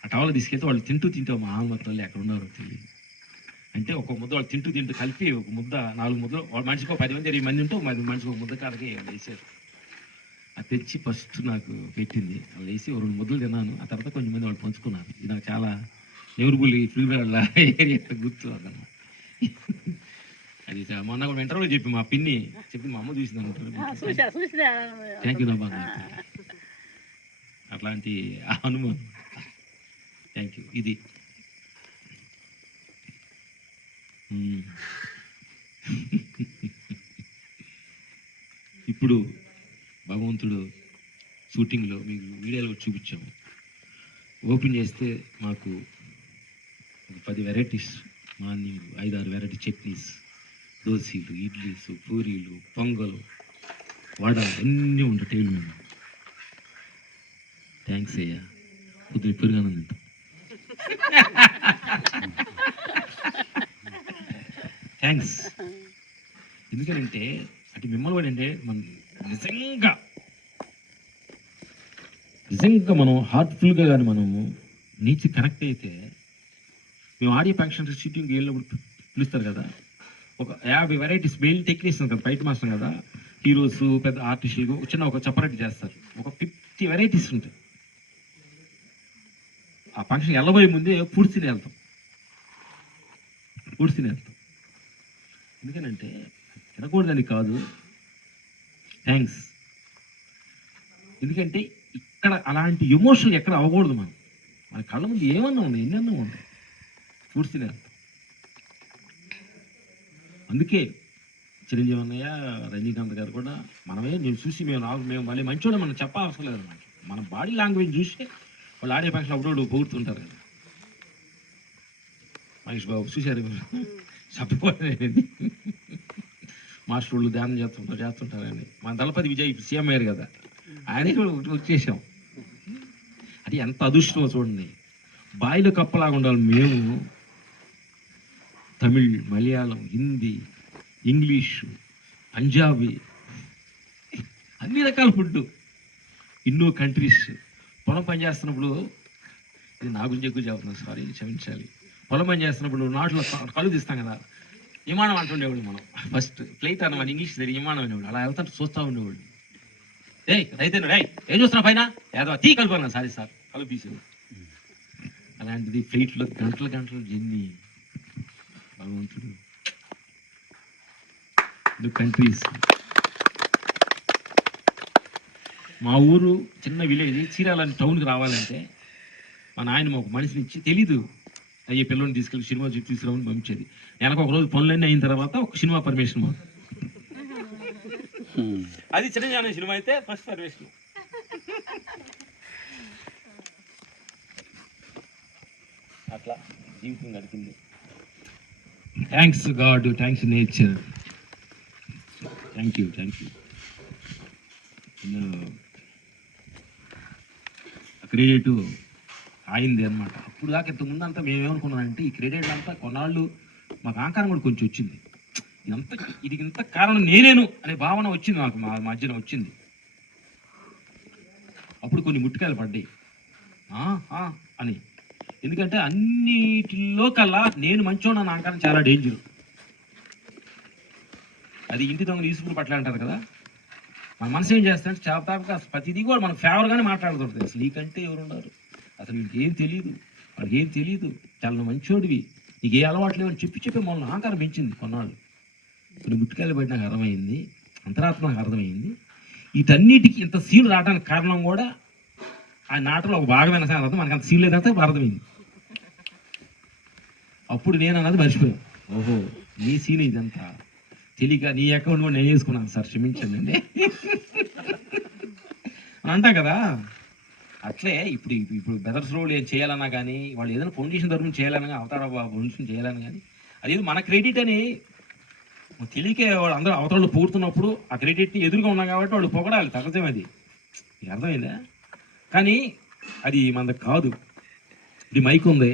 ఆ టవల్ తీసుకెళ్తే వాళ్ళు తింటూ మా ఆమెతల్లి ఎక్కడ ఉన్నారో తెలియదు. అంటే ఒక ముద్ద వాళ్ళు తింటూ కలిపి ఒక ముద్ద 4 ముద్దలు, వాళ్ళ మనిషికి 10 మంది 20 మంది ఉంటే మనిషికి 1 ముద్ద కాడకి వేసారు. అది తెచ్చి ఫస్ట్ నాకు పెట్టింది, వాళ్ళు వేసి 2 ముద్దలు తిన్నాను. ఆ తర్వాత కొంచెం మంది వాళ్ళు పంచుకున్నారు. ఇది నాకు చాలా నెవరుబుల్ ఫ్రీవేళ్ళ ఏరియా గుర్తు అదన్నమాట. అది మొన్న కూడా ఇంటర్వ్యూలో చెప్పి మా పిన్ని చెప్పి మా అమ్మ చూసింది. థ్యాంక్ యూ నా బాగా, అట్లాంటి అనుభవం. Thank you. ఇది ఇప్పుడు భగవంతుడు షూటింగ్లో మీకు వీడియోలో చూపించాము. ఓపెన్ చేస్తే మాకు 10 వెరైటీస్, మార్నింగ్ 5-6 వెరైటీ చట్నీస్, దోశలు, ఇడ్లీస్, పూరీలు, పొంగలు, వడ అన్నీ ఉంటాయి టేబుల్ మీద. థ్యాంక్స్ అయ్యా, కొద్దిగా పెరుగన్నం తింటాం. థ్యాంక్స్. ఎందుకంటే అంటే మిమ్మల్ని కూడా అంటే మనం నిజంగా మనం హార్ట్ఫుల్గా కానీ మనము నీచి కనెక్ట్ అయితే, మేము ఆడియో ఫంక్షన్ షూటింగ్కి వెళ్ళినప్పుడు పిలుస్తారు కదా, ఒక 50 వెరైటీస్ మెయిన్ టెక్నీషియన్ కదా, ఫైట్ మాస్టర్ కదా, హీరోస్ పెద్ద ఆర్టిస్టులు చిన్న ఒక చపరేట్ చేస్తారు. ఒక 50 వెరైటీస్ ఉంటాయి. ఆ ఫంక్షన్ వెళ్ళబోయే ముందే పూడ్చిని వెళ్తాం. ఎందుకనంటే తినకూడదని కాదు, థ్యాంక్స్. ఎందుకంటే ఇక్కడ అలాంటి ఎమోషన్ ఎక్కడ అవ్వకూడదు. మన కళ్ళ ముందు ఏమన్నా ఉంది, ఎన్నెన్నో ఉంది, పూడ్చిని వెళ్తాం. అందుకే చిరంజీవి అన్నయ్య, రజనీకాంత్ గారు కూడా మనమే నేను చూసి మేము మళ్ళీ మంచోడే మనం చెప్పవసరం లేదు. మన బాడీ లాంగ్వేజ్ చూసి వాళ్ళు ఆడే పక్షులు అప్పుడు పొగుడుతుంటారు కదా. మహేష్ బాబు చూశారు చెప్పలేదు, మాస్టర్ వాళ్ళు ధ్యానం చేస్తుంటారండి. మన దళపతి విజయ్ సీఎం అయ్యారు కదా, ఆయనే వచ్చేసాం. అది ఎంత అదృష్టమో చూడండి. బాయిలో కప్పలాగా ఉండాలి మేము. తమిళ్, మలయాళం, హిందీ, ఇంగ్లీషు, పంజాబీ, అన్ని రకాల ఫుడ్, ఎన్నో కంట్రీస్. పొలం పని చేస్తున్నప్పుడు, ఇది నా గురించి ఎక్కువ చెబుతున్నాను, సారీ క్షమించాలి. పొలం పని చేస్తున్నప్పుడు నాట్లో కళ్ళు తీస్తాం కదా, విమానం అంటుండేవాడు. మనం ఫస్ట్ ఫ్లైట్ అన్న మన ఇంగ్లీష్ తెలియదు, విమానం అనేవాడు. అలా వెళ్తాంటే చూస్తూ ఉండేవాడు. రైతు ఏం చూస్తున్నా పైన ఏదో తీ కలిపి సారీ సార్ కలుపు తీసేవాడు. అలాంటిది ఫ్లైట్లో గంటలు జర్నీ భగవంతుడు కంట్రీస్. మా ఊరు చిన్న విలేజ్, చీరాలని టౌన్కి రావాలంటే మా నాయన ఒక మనిషిని ఇచ్చి తెలీదు అయ్యే పిల్లల్ని తీసుకెళ్ళి సినిమా తీసుకురావని పంపించేది. వెనక ఒక రోజు పనులన్నీ అయిన తర్వాత ఒక సినిమా పర్మిషన్ మాకు. అది చిన్న సినిమా అయితే ఫస్ట్ పర్మిషన్. అట్లా జీవితం గడిచింది. Thanks God, thanks nature, thank you. Credit అయింది అనమాట. అప్పుడు దాకా ఇంతకుముందు అంతా మేమేమనుకున్నామంటే ఈ క్రెడిట్ అంతా కొన్నాళ్ళు మాకు ఆకారం కూడా కొంచెం వచ్చింది. ఇది ఇంత కారణం నేనేను అనే భావన వచ్చింది నాకు, మా మధ్యన వచ్చింది. అప్పుడు కొన్ని ముట్టికాయలు పడ్డాయి అని. ఎందుకంటే అన్నిటిలో కల్లా నేను మంచోడు అన్న ఆకారం చాలా డేంజర్. అది ఇంటి దొంగ తీసుకుని పట్ల అంటారు కదా. మన మనసు ఏం చేస్తానంటే చేపతాపక ప్రతిదీ కూడా మనకు ఫేవర్గానే మాట్లాడుతుంటుంది. అసలు నీకంటే ఎవరు ఉన్నారు, అసలు నీకు ఏం తెలియదు, వాడికి ఏం తెలియదు, చాలా మంచోడివి, నీకు ఏ అలవాటు లేవని చెప్పి మొన్న ఆకారం పెంచింది కొన్నాళ్ళు. కొన్ని ముట్టికాయలు బట్టి నాకు అర్థమైంది, అంతరాత్మ నాకు అర్థమైంది. వీటన్నిటికీ ఇంత సీన్ రావడానికి కారణం కూడా ఆ నాటలో ఒక భాగమైన అర్థం. మనకు అంత సీన్ లేదంటే అర్థమైంది. అప్పుడు నేను అన్నది మర్చిపోయాను. ఓహో నీ సీన్ ఇదంతా తెలియక నీ అకౌంట్ కూడా నేను వేసుకున్నాను సార్, క్షమించండి అండి అని అంటా కదా. అట్లే ఇప్పుడు బెదర్స్ రోడ్ ఏం చేయాలన్నా కానీ, వాళ్ళు ఏదైనా ఫౌండేషన్ తరఫున చేయాలన్నా, అవతార ఫౌండేషన్ చేయాలని కానీ, అది మన క్రెడిట్ అని తెలియకే వాళ్ళు అందరూ అవతరాలు పొగుడుతున్నప్పుడు ఆ క్రెడిట్ని ఎదురుగా ఉన్నాం కాబట్టి వాళ్ళు పొగడాలి, తగ్గం. అది మీకు అర్థమైందా? కానీ అది మనకు కాదు. ఇది మైక్ ఉంది,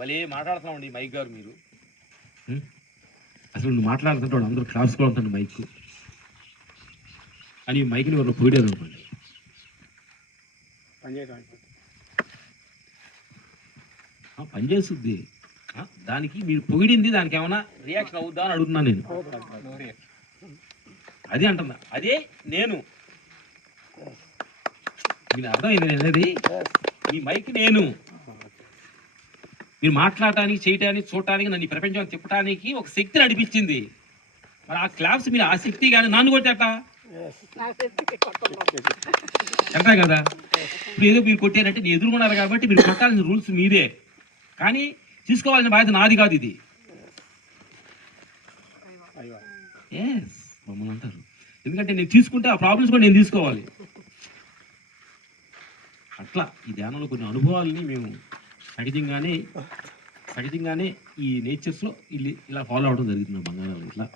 భలే మాట్లాడుతున్నామండి మైక్ గారు మీరు. అసలు నువ్వు మాట్లాడుతుంటే వాళ్ళు అందరూ క్లాస్ కూడా ఉంటుంది మైక్ అని. మైక్ని వాళ్ళు పొగిడారు అనుకోండి, పనిచేస్తుంది. దానికి మీరు పొగిడింది దానికి ఏమైనా రియాక్షన్ అవుద్దా అని అడుగుతున్నాను నేను. అది అంటున్నా, అదే నేను. మీరు అర్థమైంది అనేది, ఈ మైక్ నేను. మీరు మాట్లాడటానికి, చేయటానికి, చూడటానికి, నన్ను ఈ ప్రపంచం తిప్పడానికి ఒక శక్తి నడిపించింది. మరి ఆ క్లాప్స్ మీరు ఆ శక్తి కానీ నన్ను కొట్టేట అంటా కదా. ఇప్పుడు ఏదో మీరు కొట్టారంటే నేను ఎదుర్కొన్నారు కాబట్టి మీరు కొట్టాల్సిన రూల్స్ మీరే, కానీ తీసుకోవాల్సిన బాధ్యత నాది కాదు. ఇది మమ్మల్ని అంటారు, ఎందుకంటే నేను తీసుకుంటే ఆ ప్రాబ్లమ్స్ కూడా నేను తీసుకోవాలి. అట్లా ఈ ధ్యానంలో కొన్ని అనుభవాలని మేము సహజంగానే ఈ నేచర్స్లో ఇలా ఫాలో అవడం జరుగుతుంది బంగారాలు. ఇట్లా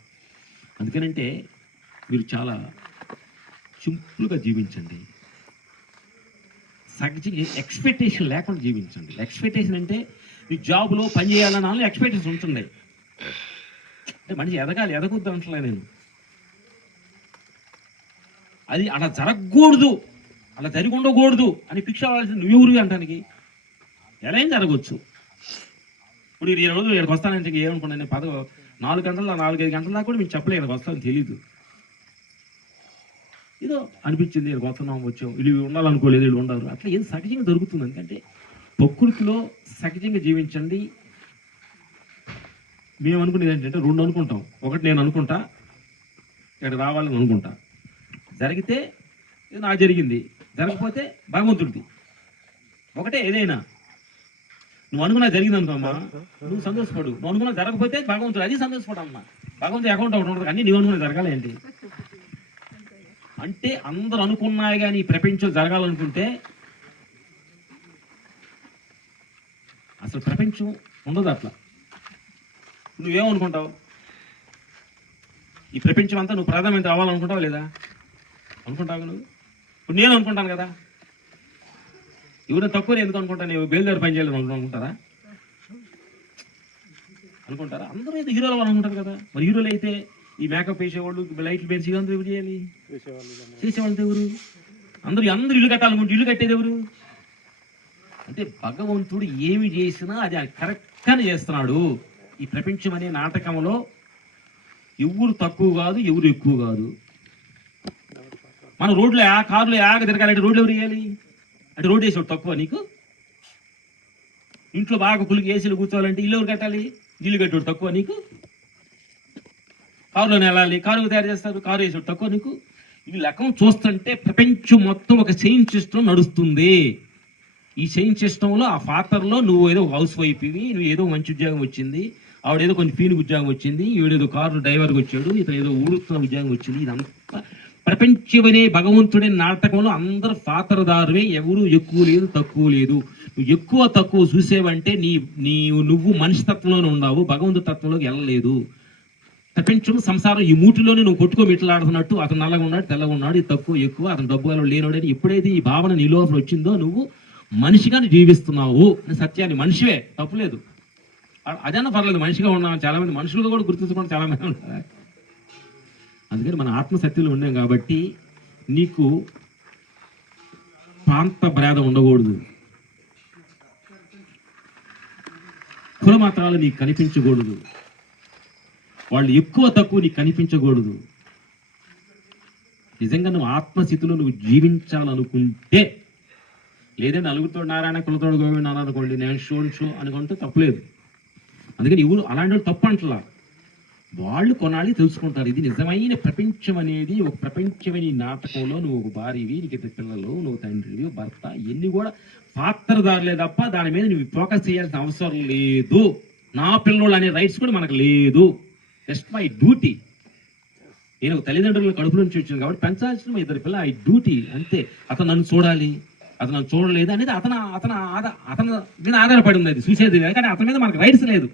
అందుకనంటే మీరు చాలా సింపుల్గా జీవించండి, సహజంగా ఎక్స్పెక్టేషన్ లేకుండా జీవించండి. ఎక్స్పెక్టేషన్ అంటే మీ జాబ్లో పని చేయాలని ఎక్స్పెక్టేషన్ ఉంటుంది. అంటే మనిషి ఎదగాలి, ఎదగొద్దు అంటలే నేను. అది అలా జరగకూడదు, అలా జరిగి ఉండకూడదు అని ఫిక్స్ అవ్వాల్సింది నువ్వెవరు అంటానికి. ఎలా ఏం జరగవచ్చు. ఇప్పుడు ఈ రోజు ఇక్కడికి వస్తానంటే ఏమనుకున్నాను నేను, 4 గంటల 4-5 గంటల దాకా కూడా మీకు చెప్పలేదు ఇక్కడికి వస్తాను, తెలీదు. ఏదో అనిపించింది ఇక్కడికి వస్తున్నాం, వచ్చాం, వీళ్ళు ఉండాలనుకోలేదు, వీళ్ళు ఉండరు. అట్లా ఏం సహజంగా దొరుకుతుంది. ఎందుకంటే ప్రకృతిలో సహజంగా జీవించండి. మేము అనుకునేది ఏంటంటే 2 అనుకుంటాం. ఒకటి నేను అనుకుంటా, ఇక్కడ రావాలని అనుకుంటా, జరిగితే నాకు జరిగింది, జరగకపోతే భగవంతుడిది. ఒకటే ఏదైనా. నువ్వు అనుకున్నా జరిగింది అనుకోమ్మా, నువ్వు సంతోషపడు. నువ్వు అనుకున్నా జరగకపోతే భగవంతుడు, అది సంతోషపడమ్మా. భగవంతుడు అకౌంట్ ఒకటి ఉంటుంది, కానీ నువ్వు అనుకున్నా జరగాలి ఏంటి అంటే అందరూ అనుకున్నాయి. కానీ ఈ ప్రపంచం జరగాలనుకుంటే అసలు ప్రపంచం ఉండదు. అట్లా నువ్వేమనుకుంటావు, ఈ ప్రపంచం అంతా నువ్వు ప్రధానమంత్రి అవ్వాలనుకుంటావా లేదా? అనుకుంటావు నువ్వు. ఇప్పుడు నేను అనుకుంటాను కదా, ఎవరైనా తక్కువ ఎందుకు అనుకుంటాను, నేను బయలుదేరి పని చేయాలని అనుకుంటారా? అందరూ అయితే హీరోలు అనుకుంటారు కదా. మరి హీరోలు అయితే ఈ మేకప్ వేసేవాళ్ళు, లైట్లు పెంచి అందరూ ఎవరు చేయాలి? చేసేవాళ్ళతో ఎవరు? అందరూ ఇల్లు కట్టాలనుకుంటే ఇల్లు కట్టేది ఎవరు? అంటే భగవంతుడు ఏమి చేసినా అది కరెక్ట్గానే చేస్తున్నాడు. ఈ ప్రపంచం అనే నాటకంలో ఎవరు తక్కువ కాదు, ఎవరు ఎక్కువ కాదు. మన రోడ్లో కారులో తిరగాలంటే రోడ్లు ఎవరు వేయాలి? అంటే రోడ్డు వేసేవాడు తక్కువ నీకు? ఇంట్లో బాగా కులికి ఏసీలు కూర్చోవాలంటే ఇల్లు ఎవరు కట్టాలి? ఇల్లు కట్టుడు తక్కువ నీకు? కారులోనే వెళ్ళాలి, కారు తయారు చేస్తారు, కారు వేసాడు తక్కువ నీకు? ఈ లెక్కం చూస్తుంటే ప్రపంచం మొత్తం ఒక చైన్ సిస్టమ్ నడుస్తుంది. ఈ చైన్ సిస్టంలో ఆ ఫాదర్లో నువ్వు ఏదో హౌస్ వైఫ్ ఇవి, నువ్వు ఏదో మంచి ఉద్యోగం వచ్చింది, ఆవిడేదో కొంచెం ఫీలింగ్ ఉద్యోగం వచ్చింది, ఈవిడేదో కారు డ్రైవర్కి వచ్చాడు, ఇతను ఏదో ఊడుతున్న ఉద్యోగం వచ్చింది. ఇదంతా ప్రపంచమనే భగవంతుడి నాటకంలో అందరు పాత్రదారువే, ఎవరు ఎక్కువ లేదు తక్కువ లేదు. నువ్వు ఎక్కువ తక్కువ చూసేవంటే నువ్వు మనిషి తత్వంలోనే ఉన్నావు, భగవంతు తత్వంలోకి వెళ్ళలేదు. ప్రపంచం సంసారం ఈ మూటిలోనే నువ్వు కొట్టుకోమిట్లాడుతున్నట్టు అతను నల్లగా ఉన్నాడు, తెల్లగా ఉన్నాడు, ఇది తక్కువ ఎక్కువ, అతను డబ్బు లేనోడని ఎప్పుడైతే ఈ భావన నీ లోపల వచ్చిందో నువ్వు మనిషిగానే జీవిస్తున్నావు అని సత్యాన్ని, మనిషివే తప్పులేదు, అదన్నా పర్లేదు, మనిషిగా ఉన్నాం. చాలా మంది మనుషులుగా కూడా గుర్తించుకోవడం చాలా మంది ఉంటారు. అందుకని మన ఆత్మశక్తిలో ఉన్నాం కాబట్టి నీకు ప్రాంత భేదం ఉండకూడదు, కులమాత్రాలు నీకు కనిపించకూడదు, వాళ్ళు ఎక్కువ తక్కువ నీకు కనిపించకూడదు. నిజంగా నువ్వు ఆత్మస్థితిలో నువ్వు జీవించాలనుకుంటే, లేదంటే నలుగురితో నారాయణ కులతోడు గోవింద అనుకోండి, నేను షో అనుకుంటే తప్పులేదు. అందుకని ఇవ్వరు అలాంటి వాళ్ళు తప్పు అంటలా, వాళ్ళు కొనాలి తెలుసుకుంటారు. ఇది నిజమైన ప్రపంచం అనేది ఒక ప్రపంచమని నాటకంలో నువ్వు ఒక భార్యవి, నీకు ఇద్దరు పిల్లలు, నువ్వు తండ్రివి, భర్త, ఇవన్నీ కూడా పాత్రదారులే తప్ప దాని మీద నువ్వు ఫోకస్ చేయాల్సిన అవసరం లేదు. నా పిల్లలు అనే రైట్స్ కూడా మనకు లేదు. Just my duty. నేను తల్లిదండ్రుల కడుపు నుంచి వచ్చాను కాబట్టి పెంచాల్సిన ఇద్దరు పిల్లలు ఐ డ్యూటీ అంతే. అతను నన్ను చూడాలి, అతను నన్ను చూడలేదు అనేది అతను మీద ఆధారపడి ఉంది. అది చూసేది కానీ అతని మీద మనకు రైట్స్ లేదు.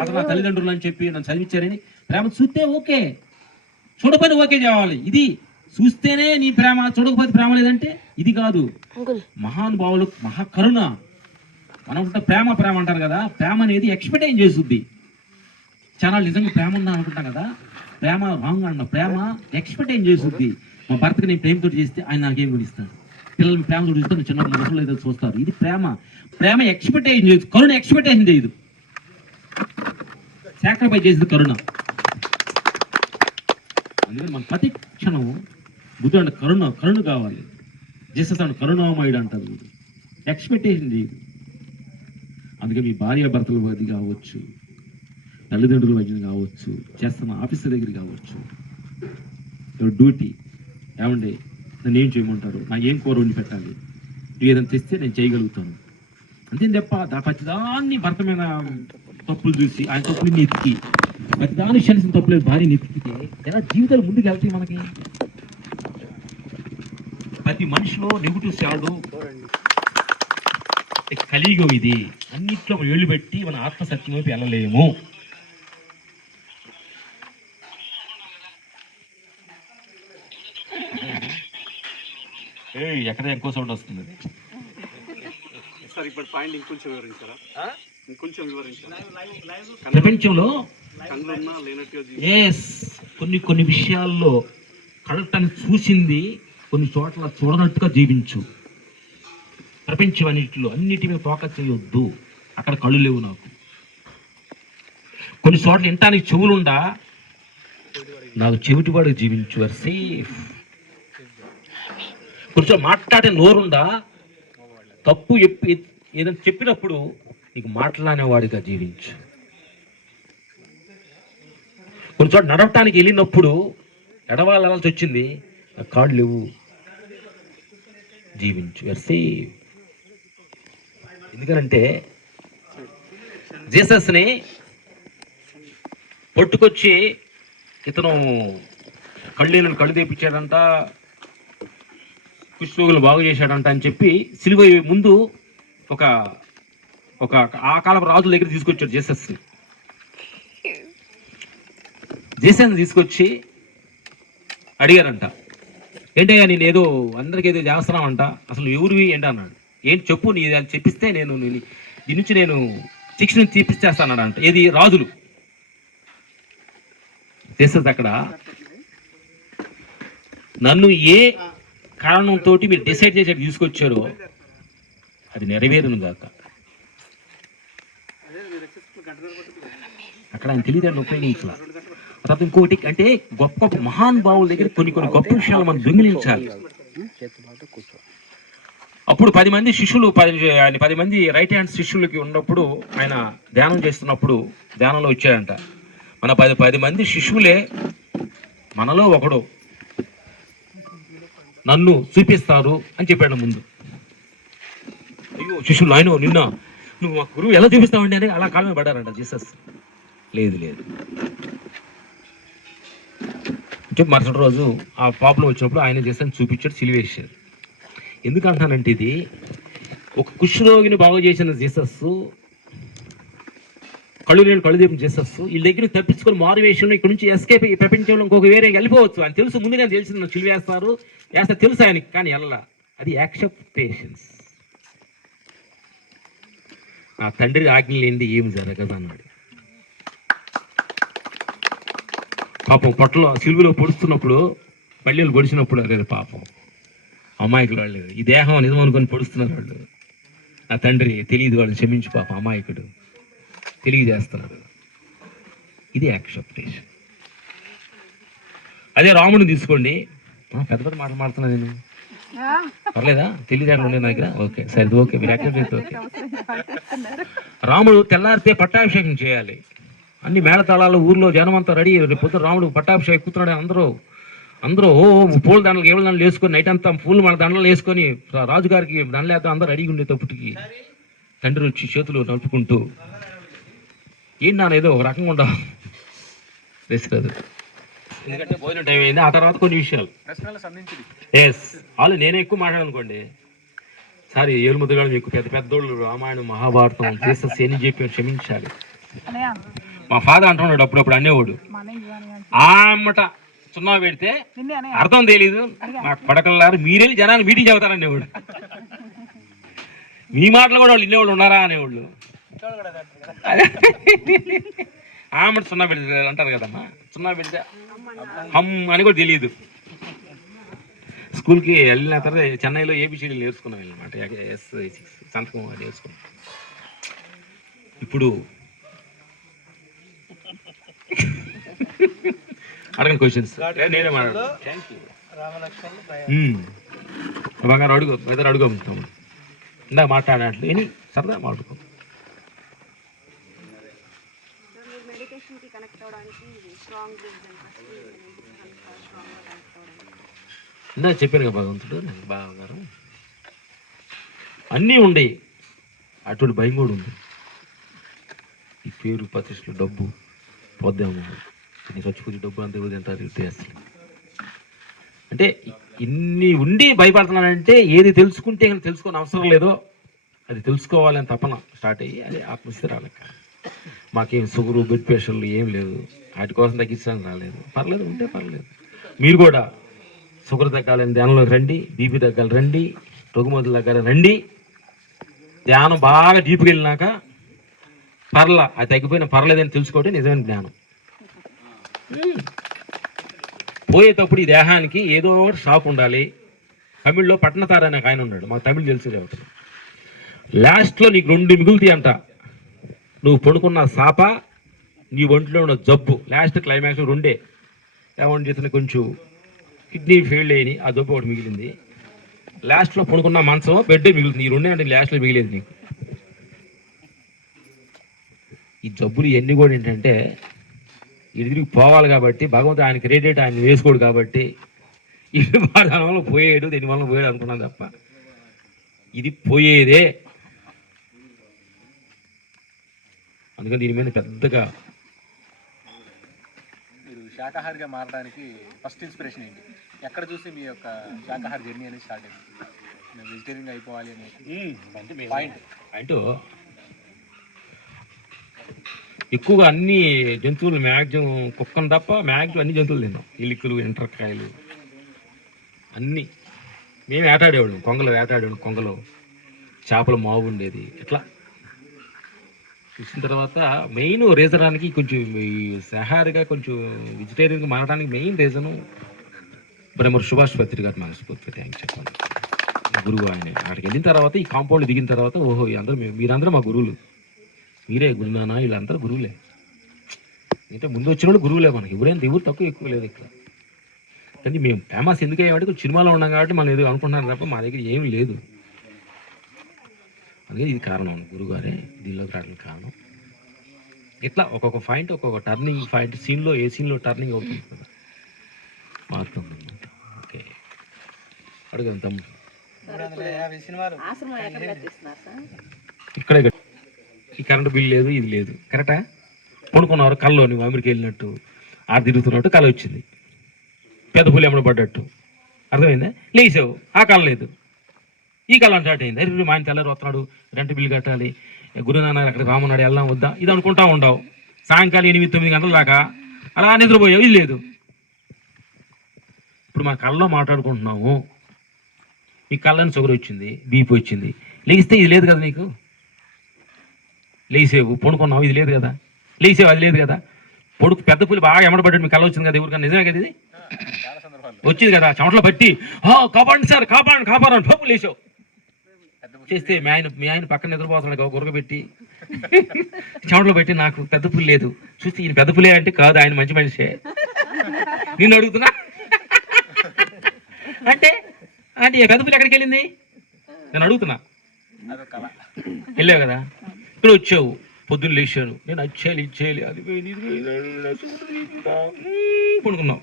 అతను నా తల్లిదండ్రులు అని చెప్పి నన్ను చదివించారని ప్రేమ చూస్తే ఓకే, చూడకపోతే ఓకే చేయాలి. ఇది చూస్తేనే నీ ప్రేమ, చూడకపోతే ప్రేమ లేదంటే ఇది కాదు. మహానుభావులు మహాకరుణ. మనం ప్రేమ ప్రేమ అంటారు కదా, ప్రేమ అనేది ఎక్స్పెక్టేషన్ చేస్తుంది. చాలా నిజంగా ప్రేమ ఉందా అనుకుంటాం కదా, ప్రేమ రాంగ్ అన్న, ప్రేమ ఎక్స్పెక్టేషన్ చేస్తుంది. మా భర్తకి నేను ప్రేమతో చేస్తే ఆయన నాకేం గురిస్తాడు, పిల్లలు ప్రేమతో చూస్తే చిన్నప్పుడు ముసలు ఏదో చూస్తారు. ఇది ప్రేమ. ప్రేమ ఎక్స్పెక్టేషన్ చేయదు, కరుణ ఎక్స్పెక్టేషన్ చేయదు, సాక్రిఫైస్ చేసింది కరుణ. అందుకని మన ప్రతి క్షణం బుద్ధుడు అంటే కరుణ కావాలి. జీసస్ అంటే కరుణామయుడు అంటారు, ఎక్స్పెక్టేషన్ చేయదు. అందుకే మీ భార్య భర్తల మధ్య కావచ్చు, తల్లిదండ్రుల మధ్య కావచ్చు, చేస్తున్న ఆఫీసర్ దగ్గర కావచ్చు, డ్యూటీ ఏమండి నన్ను ఏం చేయమంటారు, నాకు ఏం కూర వండి పెట్టాలి, నువ్వు ఏదైనా తెస్తే నేను చేయగలుగుతాను అంతే తప్ప ప్రతిదాన్ని భర్త మీద తప్పులు చూసి ఆయన తప్పులు ఎత్తికి ప్రతిదాన్ని క్షణించిన తప్పులేదు భార్యని ఎత్తికితే ఎలా జీవితాలు ముందుకు వెళ్తాయి మనకి? ప్రతి మనిషిలో నెగిటివ్ శాడు కలియుగం ఇది. అన్నిట్లో ఏళ్ళు పెట్టి మన ఆత్మసత్యం వైపు వెళ్ళలేము. ఎక్కడ ఎక్కువ సౌండ్ వస్తుంది? ప్రపంచంలో కొన్ని విషయాల్లో కళ్ళని చూసింది కొన్ని చోట్ల చూడనట్టుగా జీవించు. ప్రపంచం అన్నిటి మీద ఫోకస్ చేయొద్దు. అక్కడ కళ్ళు లేవు నాకు. కొన్ని చోట్ల వినటానికి చెవులుండా నాకు చెవిటివాడు జీవించు. Are safe. కొంచెం మాట్లాడే నోరుండా తప్పు ఏదైనా చెప్పినప్పుడు నీకు మాట్లాడేవాడిగా జీవించు. కొన్ని చోట నడవటానికి వెళ్ళినప్పుడు ఎడవాళ్ళాల్సి వచ్చింది, నాకు కాళ్ళు లేవు, జీవించు. Are safe. ఎందుకంటే జీసస్ని పట్టుకొచ్చి ఇతను కళ్ళు తెప్పించాడంట, కుష్ఠరోగులు బాగు చేశాడంట అని చెప్పి సిలువ ముందు ఒక ఆ కాలపు రాజుల దగ్గర తీసుకొచ్చాడు జీసస్ని. జీసస్ని తీసుకొచ్చి అడిగారంట, ఏంటయ్యా నేను ఏదో అందరికి ఏదో చేస్తున్నామంట, అసలు ఎవరివి ఏంటి అన్నాడు. ఏంటి చెప్పు, నీ అని చెప్పిస్తే నేను దీని నుంచి నేను శిక్షను తీపిచ్చేస్తానంట. ఏది రాజులు. జీసస్ అక్కడ నన్ను ఏ కారణంతో మీరు డిసైడ్ చేసి తీసుకొచ్చారో అది నెరవేరును గాక. అక్కడ ఆయన తెలియదని ఉపయోగించాల. తర్వాత ఇంకోటి అంటే గొప్ప మహానుభావుల దగ్గర కొన్ని గొప్ప విషయాలు మనం దొంగిలించాలి. అప్పుడు 10 మంది శిష్యులు 10 మంది రైట్ హ్యాండ్ శిష్యులకి ఉన్నప్పుడు ఆయన ధ్యానం చేస్తున్నప్పుడు ధ్యానంలో వచ్చాడంట, మన 10 మంది శిష్యులే మనలో ఒకడు నన్ను చూపిస్తారు అని చెప్పాడు ముందు. అయ్యో శిష్యులు, ఆయన నిన్న నువ్వు మా గురువు ఎలా చూపిస్తావండి అని అలా కాళ్ళ మీద పడ్డారంట జీసస్. లేదు అంటే మరుసటి రోజు ఆ ప్రాబ్లం వచ్చినప్పుడు ఆయన చేస్తాను చూపించాడు, సిలివేశారు. ఎందుకంటానంటే ఇది ఒక కుష్ఠరోగిని బాగు చేసిన జీసస్, కళ్ళు దీపం జీసస్ వీళ్ళ దగ్గర తప్పించుకొని మారువేషంలో ఇక్కడ నుంచి ఎస్కేప్ అయ్యి ప్రపంచంలో ఇంకొక వేరే వెళ్ళిపోవచ్చు అని తెలుసు, ముందుగా తెలిసింది నన్ను సిలివేస్తారు తెలుసు ఆయనకి, కానీ వెళ్ళలా. అది యాక్సెప్టేషన్స్. నా తండ్రి ఆజ్ఞ లేనిది ఏమి జరగదు అన్నాడు. పాపం పొట్టలో సిలువలో పొడుస్తున్నప్పుడు పల్లెలు పొడిచినప్పుడు అదే పాపం అమాయకులు వాళ్ళు, ఈ దేహం నిజం అనుకొని పొడుస్తున్నారు వాళ్ళు. నా తండ్రి తెలియదు, వాళ్ళు క్షమించి పాపం అమాయకుడు తెలియజేస్తున్నాడు. ఇది యాక్సెప్టేషన్. అదే రాముడిని తీసుకోండి, పెద్ద మాట మాడుతున్నా నేను, పర్లేదా? తెలియదు ఉండే నా దగ్గర, ఓకే సరే ఓకే, మీరు యాక్సెప్ట్ చేస్తే ఓకే. రాముడు తెల్లారితే పట్టాభిషేకం చేయాలి, అన్ని మేళతాళాలు ఊర్లో జనమంతా రెడీ. పొద్దున రాముడు పట్టాభిషేకం కూర్చున్నాడు, అందరూ పూల దండలు ఏళ్ళ దండలు వేసుకొని నైట్ అంతా పూలు మన దండలు వేసుకొని రాజుగారికి దండలేక అందరూ రెడీగా ఉండేటప్పటికి తండ్రి వచ్చి చేతులు నలుపుకుంటూ, ఏంటి నాన్న ఏదో ఒక రకంగా ఉండవు రెసిరాదు, ఎందుకంటే భోజనం టైం అయింది. ఆ తర్వాత కొన్ని విషయాలు నేనే ఎక్కువ మాట్లాడనుకోండి, సారీ ఏలుముద్రగాడు మీకు పెద్దోళ్ళు రామాయణం మహాభారతం జీసస్ ఎన్ని చెప్పి క్షమించాలి. మా ఫాదర్ అంటున్నాడు అప్పుడప్పుడు అనేవాడు, ఆమట సున్నా పెడితే అర్థం తెలీదు మా పడకల్లారు మీరెళ్ళి జనాన్ని మీటింగ్ చెబుతారనేవాడు. మీ మాటలు కూడా వాళ్ళు ఇన్నేవాళ్ళు ఉన్నారా అనేవాళ్ళు. ఆమట సున్నా పెడితే అంటారు కదమ్మా, సున్నా పెడితే హమ్ అని కూడా తెలియదు. స్కూల్కి వెళ్ళిన తర్వాత చెన్నైలో ఏబిసిడీలు నేర్చుకున్నాం అనమాట, S6 సంతకం నేర్చుకున్నాం. ఇప్పుడు అడగండి క్వశ్చన్స్, నేనే మాట్లాడు. బంగారు అడుగు వెదర్ అడుగు ఇందాక మాట్లాడినట్లు ఏమి సరదా మాట్లాడుకో. ఇందాక చెప్పాను కదా భగవంతుడు నాకు బాగా అన్నీ ఉండేవి, అటువంటి భయం కూడా ఉంది. ఈ పేరు ప్రతిష్టలు డబ్బు పోద్దాము, చచ్చిపోతే డబ్బు అంతే కూడా తింటారు అసలు. అంటే ఇన్ని ఉండి భయపడుతున్నానంటే ఏది తెలుసుకుంటే తెలుసుకోని అవసరం లేదో అది తెలుసుకోవాలని తపన స్టార్ట్ అయ్యి అది ఆత్మస్థిరాలక. మాకేం షుగరు బ్లడ్ ప్రెషర్లు ఏం లేదు, వాటి కోసం తగ్గించడానికి రాలేదు. పర్లేదు ఉంటే పర్లేదు. మీరు కూడా షుగర్ తగ్గాలని ధ్యానంలోకి రండి, బీపీ తగ్గాలి రండి, రుగ్మతులు తగ్గాలి రండి. ధ్యానం బాగా డీప్కి వెళ్ళినాక అది తగ్గిపోయినా పర్లేదని తెలుసుకోవడం నిజమైన జ్ఞానం. పోయేటప్పుడు ఈ దేహానికి ఏదో ఒకటి షాక్ ఉండాలి. తమిళ్లో పట్నతార అనే ఆయన ఉన్నాడు, మాకు తమిళ్ తెలిసి చెబుతాడు. లాస్ట్లో నీకు 2 మిగులుతాయి అంట, నువ్వు పడుకున్న సాప, నీ ఒంట్లో ఉన్న జబ్బు. లాస్ట్ క్లైమాక్స్ 2 ఏమంటే ఇతను కొంచెం కిడ్నీ ఫెయిల్ అయ్యి ఆ జబ్బు ఒకటి మిగిలింది. లాస్ట్లో పడుకున్న మంచం బెడ్ మిగులుతుంది. ఈ 2 అంటే లాస్ట్లో మిగిలేదు నీకు. ఈ జబ్బులు ఇవన్నీ కూడా ఏంటంటే ఎదురికి పోవాలి కాబట్టి భగవంతుడు ఆయన క్రెడిట్ ఆయన వేసుకోడు కాబట్టి ఇది దానివల్ల పోయేడు, దీనివల్ల పోయాడు అనుకున్నాను తప్ప ఇది పోయేదే. అందుకని దీని మీద పెద్దగా. మీరు శాకాహారిగా మారడానికి ఫస్ట్ ఇన్స్పిరేషన్ ఏంటి? ఎక్కడ చూసి మీ యొక్క శాకాహార జర్నీ అనేది స్టార్ట్ అయింది? నేను వెజిటేరియన్ అయిపోవాలి అనే పాయింట్ అంటూ ఎక్కువగా అన్ని జంతువులు మ్యాక్సిమం కుక్కను తప్ప మ్యాక్సిమం అన్ని జంతువులు తిన్నాం. ఎలుకలు, ఎంట్రకాయలు అన్నీ మేము వేటాడేవాళ్ళం. కొంగలు వేటాడేవాళ్ళం, కొంగలో చేపల మావు ఉండేది. ఇట్లా చూసిన తర్వాత మెయిన్ రీజనానికి కొంచెం సహారిగా కొంచెం వెజిటేరియన్గా మారడానికి మెయిన్ రీజను బ్రహ్మర్ సుభాష్ పత్రి గారు మనస్ఫూర్తిగా థ్యాంక్స్ చెప్పాలి. గురువు ఆయన. అక్కడికి వెళ్ళిన తర్వాత ఈ కాంపౌండ్ దిగిన తర్వాత ఓహో అందరూ మీరందరూ మా గురువులు, మీరే గురునానా వీళ్ళందరూ గురువులే. అంటే ముందు వచ్చిన వాళ్ళు గురువులే, మనకి ఎవరైనా దేవుడు తక్కువ ఎక్కువ లేదు ఇక్కడ. కానీ మేము ఫేమస్ ఎందుకు అయ్యామంటే సినిమాలో ఉన్నాం కాబట్టి మనం ఏదో అనుకుంటున్నాం తప్ప మా దగ్గర ఏమీ లేదు. అందుకే ఇది కారణం గురుగారే దీనిలోకి రావడానికి కారణం. ఇట్లా ఒక్కొక్క పాయింట్ ఒక్కొక్క టర్నింగ్ పాయింట్ సీన్లో ఏ సీన్లో టర్నింగ్ అవుతుంది కదా, మారుతుంది అన్నమాట. ఓకే, అడుగుదాం తమ్ముడు. 350 సినిమాలు ఆశ్రమం ఎక్కడ కట్టిస్తున్నారు సార్? ఇక్కడే ఈ కరెంటు బిల్ లేదు, ఇది లేదు. కరెక్టా? పడుకున్నారు కల్లో, నువ్వు అమెరికా వెళ్ళినట్టు ఆడ తిరుగుతున్నట్టు కళ వచ్చింది, పెద్ద పులి ఎమ్మడి పడ్డట్టు. అర్థమైందా? లేచావు, ఆ కళ లేదు, ఈ కళ స్టార్ట్ అయింది. అరే మా ఆయన తెల్లారి వస్తున్నాడు, రెంట్ బిల్లు కట్టాలి, గురునాన్న అక్కడ రామన్నాడు, వెళ్దాం వద్దా, ఇది అనుకుంటా ఉండవు. సాయంకాలం 8-9 గంటల దాకా అలా నిద్రపోయావు, ఇది లేదు. ఇప్పుడు మన కళ్ళలో మాట్లాడుకుంటున్నాము, నీ కళ్ళని షుగర్ వచ్చింది, బీపీ వచ్చింది, లేస్తే ఇది లేదు కదా నీకు. లేసేవు, పడుకున్నావు, ఇది లేదు కదా. లేసేవు, అది లేదు కదా. పొడుకు పెద్ద పులి బాగా ఎమడబడ్డాడు, మీ కళ్ళ వచ్చింది కదా, ఎవరికన్నా నిజమే కదా ఇది వచ్చింది కదా. చెమటలో పట్టి కాపాడండి సార్, కాపాడండి పప్పు లేచావు. చేస్తే మీ ఆయన పక్కన నిద్రపోతున్నాడు, గురక పెట్టి చెమటలో పెట్టి నాకు పెద్ద పులి లేదు. చూస్తే ఈయన పెద్ద పులే అంటే కాదు, ఆయన మంచి మనిషే. నిన్ను అడుగుతున్నా అంటే పెద్ద పులి ఎక్కడికి వెళ్ళింది నేను అడుగుతున్నా. వెళ్ళావు కదా, ఇక్కడ వచ్చావు, పొద్దున్న లేచాను, నేను ఇచ్చేయాలి అది పడుకున్నావు,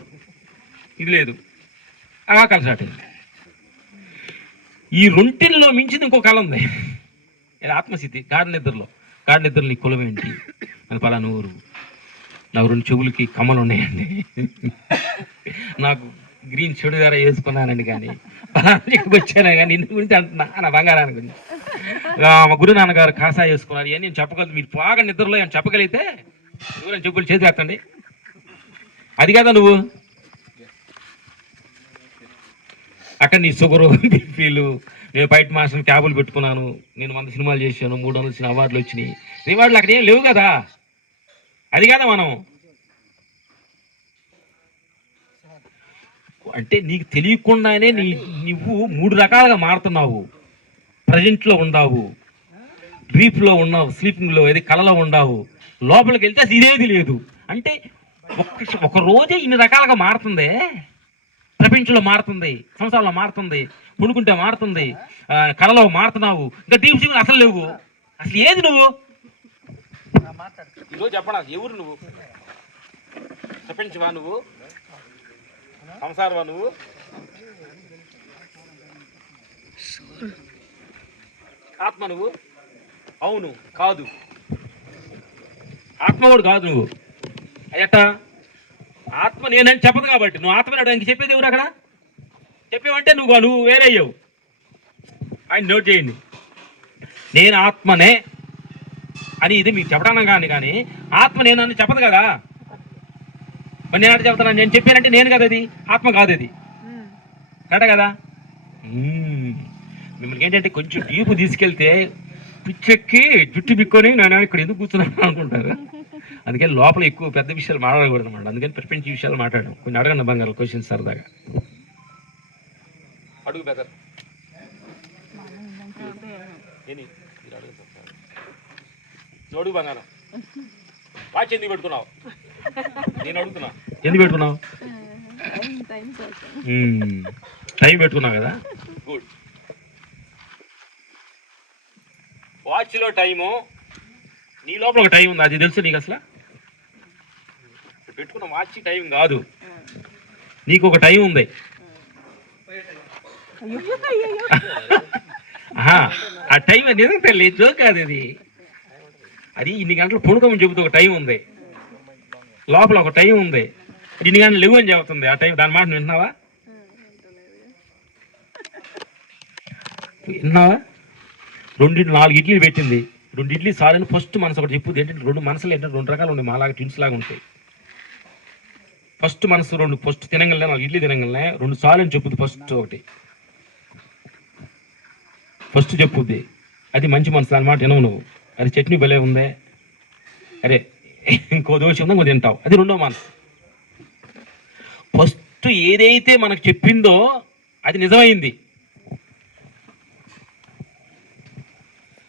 ఇది లేదు, ఆ కళ స్టార్ట్ అయింది. ఈ రొంటిల్లో మించింది ఇంకో కళ ఉంది, ఆత్మస్థితి. గాఢ నిద్రలో నీ కులం ఏంటి అని, పలానా ఊరు, నాకు 2 చెవులకి కమ్మలు ఉన్నాయండి, నాకు గ్రీన్ చెడుగార వేసుకున్నానండి, కానీ వచ్చాను కానీ నిన్ను గురించి అంటున్నా నా బంగారాన్ని గురించి. మా గురు నాన్నగారు కాసా వేసుకున్నారు, ఇవన్నీ నేను చెప్పగలను. మీరు బాగా నిద్రలో ఏమైనా చెప్పగలిగితే ఎవరైనా చెప్పులు చేతి వేస్తండి. అది కదా నువ్వు అక్కడ నీ షుగరు బీపీలు. నేను బయట మాస్టర్ క్యాబులు పెట్టుకున్నాను, నేను 100 సినిమాలు చేశాను, 300 అవార్డులు వచ్చినాయి. రివార్డులు అక్కడ ఏం లేవు కదా. అది కదా మనం అంటే నీకు తెలియకుండానే నువ్వు 3 రకాలుగా మారుతున్నావు. ప్రజెంట్లో ఉన్నావు, డ్రీప్లో ఉన్నావు, స్లీపింగ్లో, ఏది కళలో ఉన్నావు, లోపలికి వెళ్తే అది ఇదేది లేదు. అంటే ఒక రోజే ఇన్ని రకాలుగా మారుతుంది. ప్రపంచంలో మారుతుంది, సంవత్సరాల్లో మారుతుంది, పుణుకుంటే మారుతుంది, కళలో మారుతున్నావు. ఇంకా డీప్ స్లీప్ అసలు లేవు. అసలు ఏది నువ్వు ఈరోజు చెప్పడా? ఎవరు నువ్వు? ప్రపంచమా నువ్వు? సంసారమా నువ్వు? ఆత్మ నువ్వు? అవును కాదు, ఆత్మ కూడా కాదు నువ్వు. అయ్యట ఆత్మ నేనని చెప్పదు కాబట్టి నువ్వు ఆత్మ నాడు చెప్పేది ఎవరు? అక్కడ చెప్పేవంటే నువ్వు వేరే అయ్యావు. ఆయన నోట్ చేయండి, నేను ఆత్మనే అని ఇది మీకు చెప్పడానికి కానీ ఆత్మ నేనని చెప్పదు కదా. మరి నేను అంటే చెప్తాను, నేను చెప్పానంటే నేను కదా, అది ఆత్మ కాదు, అది కరెక్ట్ కదా. మిమ్మల్ని ఏంటంటే కొంచెం డీపు తీసుకెళ్తే పిచ్చెక్కి జుట్టు బిక్కొని నేను ఇక్కడ ఎందుకు కూర్చున్నాను అనుకుంటారు. అందుకని లోపల ఎక్కువ పెద్ద విషయాలు మాట్లాడకూడదు అన్నమాట. అందుకని ప్రపంచ విషయాలు మాట్లాడడం. కొంచెం అడగండి బంగారు క్వశ్చన్స్ సరదాగా అడుగు. బెదర్ అడుగు బంగారం. వాచ్ ఎందుకు పెట్టుకున్నావు? నేను అడుగుతున్నా, ఎందుకు పెట్టుకున్నావు? టైం పెట్టుకున్నావు కదా, గుడ్. వాచ్లో టైము, నీ లోపల ఒక టైం ఉంది, అది తెలుసు నీకు? అసలు పెట్టుకున్న వాచ్ టైం కాదు, నీకు ఒక టైం ఉంది. ఆ టైం నిజం తల్లి, జోక్ కాదు అది. అది ఇన్ని గంటలు పడుకోమని చెబుతూ ఒక టైం ఉంది, లోపల ఒక టైం ఉంది. ఇన్ని గంటలు లేవు అని చెబుతుంది ఆ టైం. దాని మాట విన్నావా? 2-4 ఇడ్లీలు పెట్టింది. 2 ఇడ్లీ సాలని ఫస్ట్ మనసు ఒకటి చెప్పుద్ది. ఏంటంటే 2 మనసులు ఏంటంటే 2 రకాలు ఉన్నాయి, మాలాగా ట్విన్స్ లాగా ఉంటాయి. ఫస్ట్ మనసు ఫస్ట్ తినగలనే 4 ఇడ్లీ తినగలనే 2 సార్లు అని చెప్పుద్ది. ఫస్ట్ చెప్పుద్ది, అది మంచి మనసు అనమాట. వినవు నువ్వు, అది చట్నీ భలే ఉందే, అరే ఇంకో దోశ ఉందా ఇంకో తింటావు, అది 2వ మనసు. ఫస్ట్ ఏదైతే మనకు చెప్పిందో అది నిజమైంది.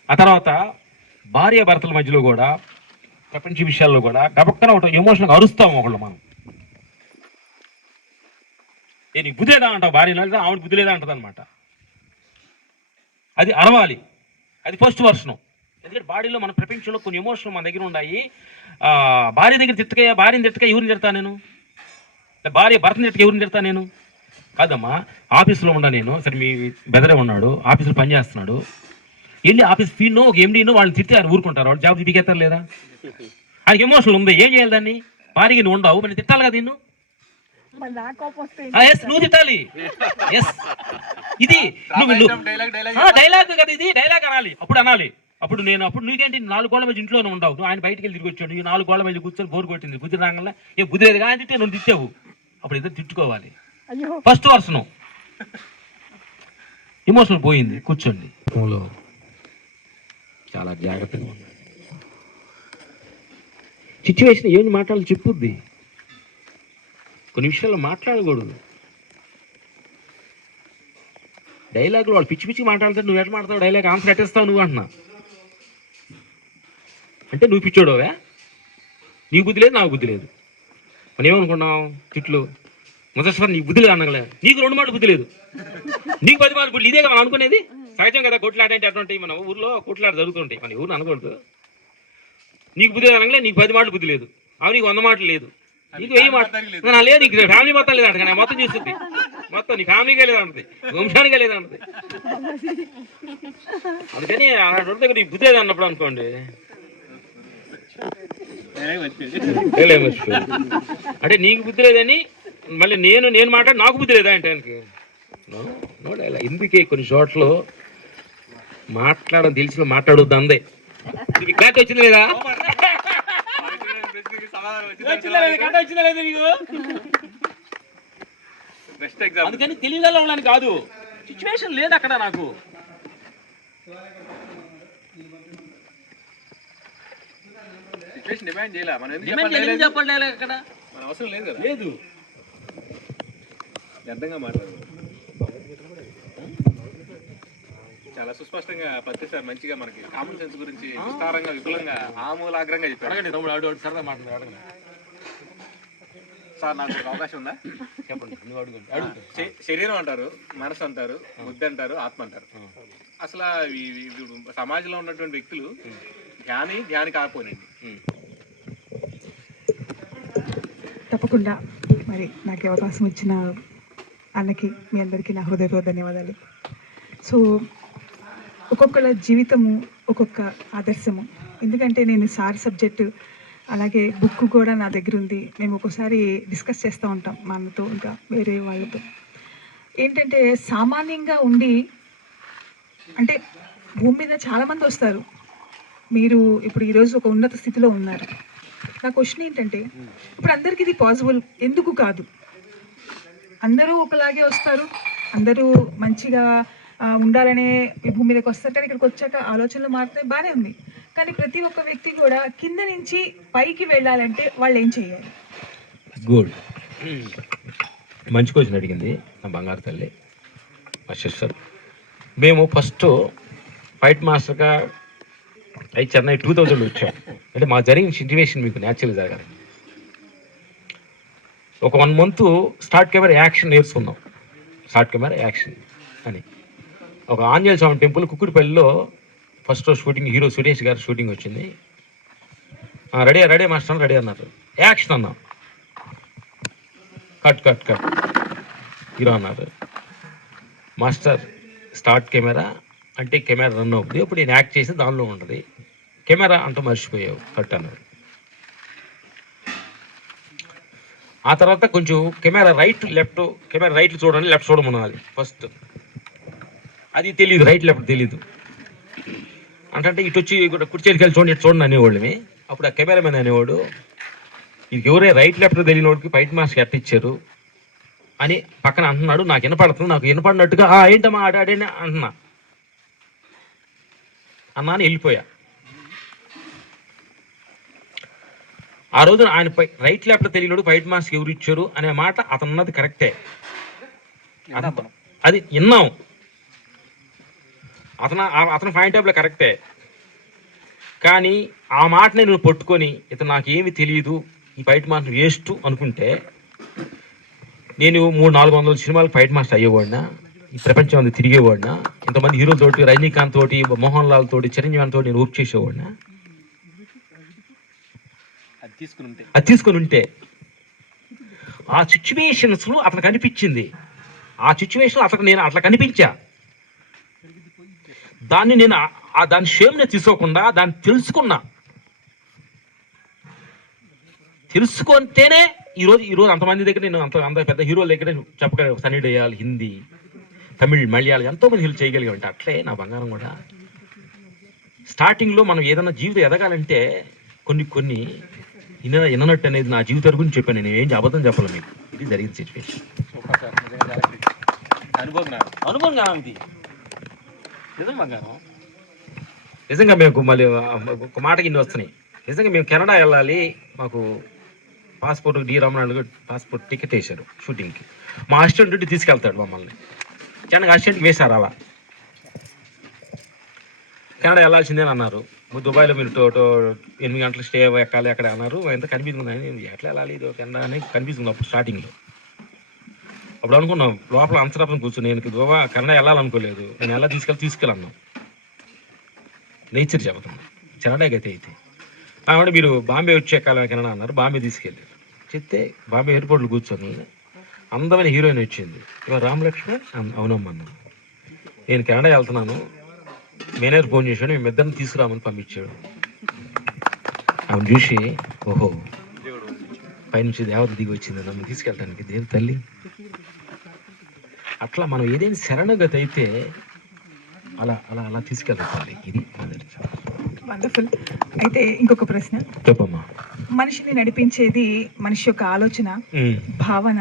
ఆ తర్వాత భార్యాభర్తల మధ్యలో కూడా, ప్రపంచ విషయాల్లో కూడా గబక్కన ఒకటి ఎమోషనల్గా అరుస్తాము ఒకళ్ళు మనం. నీకు బుద్ధి లేదా అంటావు భార్య, ఆవిడ బుద్ధి లేదా అంటది అనమాట. అది అరవాలి. అది ఫస్ట్ వర్షను. ఎందుకంటే బాడీలో మన ప్రపంచంలో కొన్ని ఎమోషన్లు మన దగ్గర ఉన్నాయి. భార్య దగ్గర భార్యని తిట్టక ఎవరిని తిడతా నేను? భార్య భర్తని తిట్టక ఎవరిని తిడతా నేను? కాదమ్మా, ఆఫీస్లో ఉన్నా నేను, సరే మీ బెదరే ఉన్నాడు, ఆఫీస్లో పని చేస్తున్నాడు, వెళ్ళి ఆఫీస్ ఫీనో ఒక ఎండీనో వాళ్ళని తిట్టి ఆయన ఊరుకుంటారు, వాళ్ళు జాబ్ దిగేస్తారు లేదా? ఆయనకి ఎమోషనల్ ఉంది, ఏం చేయాలి దాన్ని? భార్యకి నువ్వు ఉండవు, మరి తిట్టాలి కదా నిన్ను. నువ్వు తిట్టాలి. ఇది డైలాగ్ కదా, ఇది డైలాగ్ అనాలి, అప్పుడు అనాలి. అప్పుడు నీకేంటి 4 గోళ్ల మధ్య ఇంట్లోనే ఉండవు, నువ్వు ఆయన బయటకు వెళ్ళి తిరిగి వచ్చాడు, 4 గోళ్ల మధ్య కూర్చొని బోరు కొట్టింది, బుద్ధి రాగల ఏ బుద్ధి లేదు కానీ తిట్టే నువ్వు తిట్టావు, అప్పుడు ఇద్దరు తిట్టుకోవాలి. ఫస్ట్ వర్షను ఎమోషనల్ పోయింది, కూర్చోండి. చాలా జాగ్రత్తగా ఉంది. సిచ్యువేషన్ ఏమి మాట్లాడాలి చెప్పుద్ది, కొన్ని విషయాల్లో మాట్లాడకూడదు. డైలాగులు వాళ్ళు పిచ్చి పిచ్చి మాట్లాడతారు, నువ్వు ఎట్లా మాట్లాడతావు? డైలాగ్ ఆన్సర్ ఎట్టేస్తావు నువ్వు అంటున్నా అంటే నువ్వు పిచ్చోడోవా? నీకు బుద్ధి లేదు, నాకు బుద్ధి లేదు. మనం ఏమనుకున్నాం? తిట్లు మొదటిసారి నీకు బుద్ధి లేదు అనగలే, నీకు 2 మాటలు బుద్ధి లేదు, నీకు 10 మాటలు బుద్ధి. ఇదే కదా మనం అనుకునేది, సహజం కదా. కొట్లాట అంటే అటువంటి మన ఊర్లో కొట్లాట జరుగుతుంటాయి, మన ఊరిని అనకూడదు. నీకు బుద్ధి లేదు అనగలే, నీకు 10 మాటలు బుద్ధి లేదు, అవి నీకు 100 మాటలు లేదు, నీకు 1000 మాటలు లేదు, నీకు ఫ్యామిలీ మొత్తం లేదు అంట, మొత్తం చూస్తుంది, మొత్తం నీ ఫ్యామిలీగా లేదంటది, వంశానికే లేదంటది. అందుకని అలాంటి దగ్గర నీకు బుద్ధి లేదు అన్నప్పుడు అనుకోండి, అంటే నీకు బుద్ధి లేదని మళ్ళీ నేను మాట్లాడి నాకు బుద్ధి లేదా అంటే ఆయనకి నోడేలా. ఇందుకే కొన్ని చోట్ల మాట్లాడడం తెలిసిన మాట్లాడొద్దు అందే. క్లాట్ వచ్చింది లేదా? అందుకని తెలియగల వాళ్ళని కాదు, సిచ్యువేషన్ లేదు అక్కడ. నాకు డిమాండ్ చేయాలి, మనం చెప్పండి అక్కడ అవసరం లేదు కదా, లేదు. అర్థంగా మాట్లాడు, చాలా సుస్పష్టంగా ప్రతిసారి మంచిగా మనకి కామన్ సెన్స్ గురించి విస్తారంగా విపులంగా ఆమూలాగ్రంగా చెప్పారు. అడగండి తమ్ముడు, అడుగు సరదా మాట్లాడు, అడగండి సార్. నాకు ఒక అవకాశం ఉందా? చెప్పండి, నువ్వు అడుగు. శరీరం అంటారు, మనసు అంటారు, బుద్ధి అంటారు, ఆత్మ అంటారు. అసలు సమాజంలో ఉన్నటువంటి వ్యక్తులు ధ్యాని కాకపోయినండి. తప్పకుండా మరి నాకు అవకాశం ఇచ్చిన అన్నకి మీ అందరికీ నా హృదయపూర్వక ధన్యవాదాలు. సో ఒక్కొక్కళ్ళ జీవితము ఒక్కొక్క ఆదర్శము. ఎందుకంటే నేను సార్ సబ్జెక్టు అలాగే బుక్ కూడా నా దగ్గర ఉంది. మేము ఒక్కోసారి డిస్కస్ చేస్తూ ఉంటాం మా అన్నతో, ఇంకా వేరే వాళ్ళతో. ఏంటంటే సామాన్యంగా ఉండి, అంటే భూమి మీద చాలామంది వస్తారు, మీరు ఇప్పుడు ఈరోజు ఒక ఉన్నత స్థితిలో ఉన్నారు. నా క్వశ్చన్ ఏంటంటే, ఇప్పుడు అందరికీ ఇది పాసిబుల్ ఎందుకు కాదు? అందరూ ఒకలాగే వస్తారు, అందరూ మంచిగా ఉండాలనే ఈ భూమి మీదకి వస్తారు, కానీ ఇక్కడికి వచ్చాక ఆలోచనలు మారుతాయి, బాగానే ఉంది. కానీ ప్రతి ఒక్క వ్యక్తి కూడా కింద నుంచి పైకి వెళ్ళాలంటే వాళ్ళు ఏం చేయాలి? గుడ్, మంచి క్వశ్చన్ అడిగింది నా బంగారు తల్లి, మా సిస్టర్. మేము ఫస్ట్ ఫైట్ మాస్టర్గా చెన్నై 2000 వచ్చాం. అంటే మాకు జరిగిన సిచ్యువేషన్ మీకు న్యాచురల్ జరగాలి. ఒక 1 month స్టార్ట్ కెమెరా యాక్షన్ నేర్చుకున్నాం. స్టార్ట్ కెమెరా యాక్షన్ అని ఒక ఆంజనేయ స్వామి టెంపుల్ కుక్కుడిపల్లిలో ఫస్ట్ షూటింగ్, హీరో సురేష్ గారు షూటింగ్ వచ్చింది. రెడీ మాస్టర్ రెడీ అన్నారు, యాక్షన్ అన్నా, కట్ హీరో అన్నారు. మాస్టర్ స్టార్ట్ కెమెరా అంటే కెమెరా రన్ అవుతుంది, ఇప్పుడు నేను యాక్ట్ చేసి దానిలో ఉంటుంది, కెమెరా అంటూ మర్చిపోయావు, కట్ అన్నాడు. ఆ తర్వాత కొంచెం కెమెరా రైట్ చూడండి, లెఫ్ట్ చూడమనాలి ఫస్ట్. అది తెలియదు, రైట్ లెఫ్ట్ తెలీదు. అంటే ఇటు వచ్చి కుర్చీకి వెళ్ళి చూడండి, ఇటు చూడండి అనేవాళ్ళమే. అప్పుడు ఆ కెమెరామెన్ అనేవాడు, ఇది ఎవరే రైట్ లెఫ్ట్ తెలియని వాడికి ఫైట్ మాస్టర్ ఎట్ట ఇచ్చారు అని పక్కన అంటున్నాడు. నాకు వినపడుతుంది, నాకు వినపడినట్టుగా ఏంటమ్మా ఆడాడే అంటున్నా అన్నాను, వెళ్ళిపోయా. ఆ రోజు ఆయన రైట్ లెఫ్ట్ తెలియడు ఫైట్ మాస్క్ ఎవరు ఇచ్చారు అనే మాట అతనున్నది కరెక్టే, అది విన్నాం, అతను పాయింట్ ఆఫ్ లో కరెక్టే. కానీ ఆ మాటని నేను పట్టుకొని ఇతను నాకేమి తెలియదు, ఈ ఫైట్ మాస్టర్ వేస్ట్ అనుకుంటే నేను 300-400 సినిమాలకు ఫైట్ మాస్టర్ అయ్యేవాడినా, ఈ ప్రపంచం అంతా తిరిగేవాడినా, ఇంతమంది హీరోలతోటి, రజనీకాంత్ తోటి, మోహన్ లాల్ తోటి, చిరంజీవి తోటి నేను వర్క్ చేసేవాడినా? అది తీసుకుని ఉంటే ఆ సిచ్యువేషన్స్లో అతనికి అనిపించింది, ఆ సిచ్యువేషన్ అతను నేను అట్లా కనిపించా, దాన్ని నేను దాని షేమ్ని తీసుకోకుండా దాన్ని తెలుసుకుంటేనే ఈరోజు అంతమంది దగ్గర నేను అంత పెద్ద హీరోల దగ్గర చెప్పగలిగా. సన్నీ డయాల్, హిందీ, తమిళ్, మలయాళం ఎంతోమంది హీరోలు చేయగలిగామంటే అట్లే నా బంగారం కూడా. స్టార్టింగ్లో మనం ఏదైనా జీవితం ఎదగాలంటే కొన్ని విననట్టు అనేది నా జీవితం గురించి చెప్పాను. నేను ఏం అబద్ధం చెప్పాలి మీకు. ఇది జరిగిన సిచ్యువేషన్. అనుభవం కాదు ఇది, నిజం బంగారం. నిజంగా మేము మళ్ళీ ఒక మాటకి ఇన్ని వస్తున్నాయి. నిజంగా మేము కెనడా వెళ్ళాలి, మాకు passport D Ramanaidu passport ticket వేశారు షూటింగ్కి. మా అసిస్టెంట్ తీసుకెళ్తాడు మమ్మల్ని. చిన్నగా అసిస్టెంట్కి వేశారు. అలా కెనడా వెళ్ళాల్సిందే అన్నారు. దుబాయ్లో మీరు 8 గంటలు స్టే ఎక్కాలి అక్కడ అన్నారు. ఎంత కనిపిస్తుంది, ఎట్లా వెళ్ళాలి ఇది కెనడా అని కనిపిస్తుంది అప్పుడు స్టార్టింగ్లో. అప్పుడు అనుకున్నాం లోపల అంతరాపం కూర్చొని, నేను కెనడా వెళ్ళాలనుకోలేదు, నేను ఎలా తీసుకెళ్ళన్నాం. నేచర్ చెబుతాను కెనడాకి అయితే కాబట్టి మీరు బాంబే వచ్చి ఎక్కాలని కెనడా అన్నారు. బాంబే తీసుకెళ్ళారు. చెప్తే బాంబే ఎయిర్పోర్ట్లో కూర్చొని అందమైన హీరోయిన్ వచ్చింది. ఇవాళ రామలక్ష్మి అవునమ్మా, నేను కెనడా వెళ్తున్నాను, మేనేజర్ ఫోన్ చేశాడు, మేము ఇద్దరిని తీసుకురామని పంపించాడు. ఆమెను చూసి ఓహో పైనుంచి దేవత దిగి వచ్చింది నన్ను తీసుకెళ్ళడానికి, దేని తల్లి. అట్లా మనం ఏదైనా శరణగతి అయితే అలా అలా అలా తీసుకెళ్ళాలి. ఇది వండర్ఫుల్. అయితే ఇంకొక ప్రశ్న చెప్పమ్మా. మనిషిని నడిపించేది మనిషి యొక్క ఆలోచన, భావన,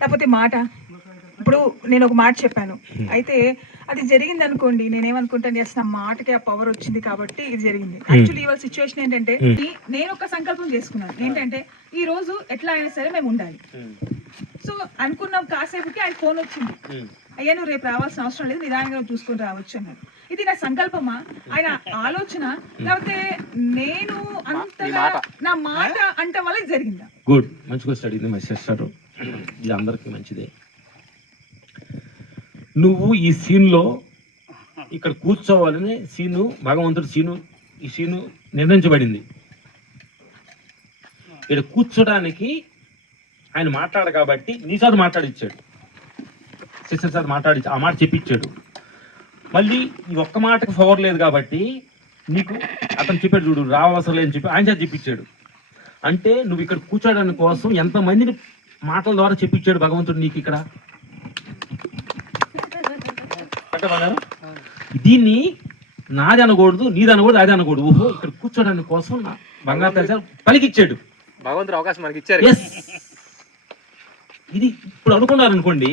లేకపోతే మాట? ఇప్పుడు నేను ఒక మాట చెప్పాను, అయితే అది జరిగింది అనుకోండి, నేనేమనుకుంటాను, ఎస్ నా మాటకి ఆ పవర్ వచ్చింది కాబట్టి ఇది జరిగింది. యాక్చువల్లీ ఇవాళ సిచ్యువేషన్ ఏంటంటే, నేను ఒక సంకల్పం చేసుకున్నాను ఏంటంటే ఈ రోజు ఎట్లా అయినా సరే మేము ఉండాలి. సో అనుకున్నాం, కాసేపుకి ఆయన ఫోన్ వచ్చింది, అయ్యా నువ్వు రేపు రావాల్సిన అవసరం లేదు, నిదానంగా చూసుకొని రావచ్చు అన్నారు. ఇది నా సంకల్పమా, ఆయన ఆలోచన, లేకపోతే నేను అంతగా నా మాట అంటే వల్ల ఇది జరిగిందా? గుడ్, మంచి క్వశ్చన్ అడిగింది మా సిస్టర్. ఇది అందరికీ మంచిదే. నువ్వు ఈ సీన్లో ఇక్కడ కూర్చోవాలని భగవంతుడు ఈ సీను నిర్ణయించబడింది. ఇక్కడ కూర్చోడానికి ఆయన మాట్లాడు కాబట్టి నీ సార్ మాట్లాడిచ్చాడు, సిస్టర్ సార్ ఆ మాట చెప్పించాడు. మళ్ళీ ఈ ఒక్క మాటకు పవర్ లేదు కాబట్టి నీకు అతను చెప్పాడు చూడు, రావసరం లేదని చెప్పి ఆయన చేత చెప్పించాడు. అంటే నువ్వు ఇక్కడ కూర్చోడానికి కోసం ఎంతమందిని మాటల ద్వారా చెప్పించాడు భగవంతుడు నీకు ఇక్కడ. దీన్ని నాది అనకూడదు, నీది అనకూడదు, అది అనకూడదు. ఓహో ఇక్కడ కూర్చోడానికి కోసం బంగారు తల్లి పలికిచ్చాడు భగవంతుడు, అవకాశం మనకి ఇచ్చారు. ఇది ఇప్పుడు అనుకున్నారు అనుకోండి,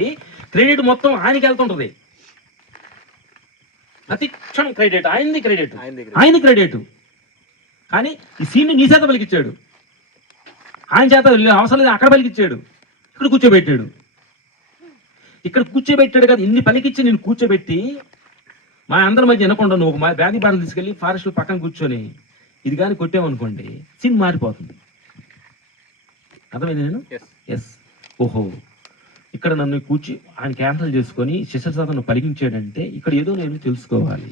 క్రెడిట్ మొత్తం ఆయనకి వెళ్తుంటది. ప్రతి క్షణం క్రెడిట్ ఆయనది క్రెడిట్. కానీ ఈ సీన్ నీ చేత పలికిచ్చాడు, ఆయన చేత అవసరం లేదు, అక్కడ పలికిచ్చాడు, ఇక్కడ కూర్చోబెట్టాడు. కదా, ఇన్ని పలికిచ్చి నేను కూర్చోబెట్టి మా అందరి మధ్య వినకుండా నువ్వు మా బ్యాగ్ బాటలు తీసుకెళ్ళి ఫారెస్ట్ పక్కన కూర్చొని ఇది కానీ కొట్టామనుకోండి, సీన్ మారిపోతుంది. అర్థమైంది నేను? ఎస్. ఓహో ఇక్కడ నన్ను ఆయన క్యాన్సల్ చేసుకొని శిష్యసాధన పలికించాడంటే ఇక్కడ ఏదో నేను తెలుసుకోవాలి.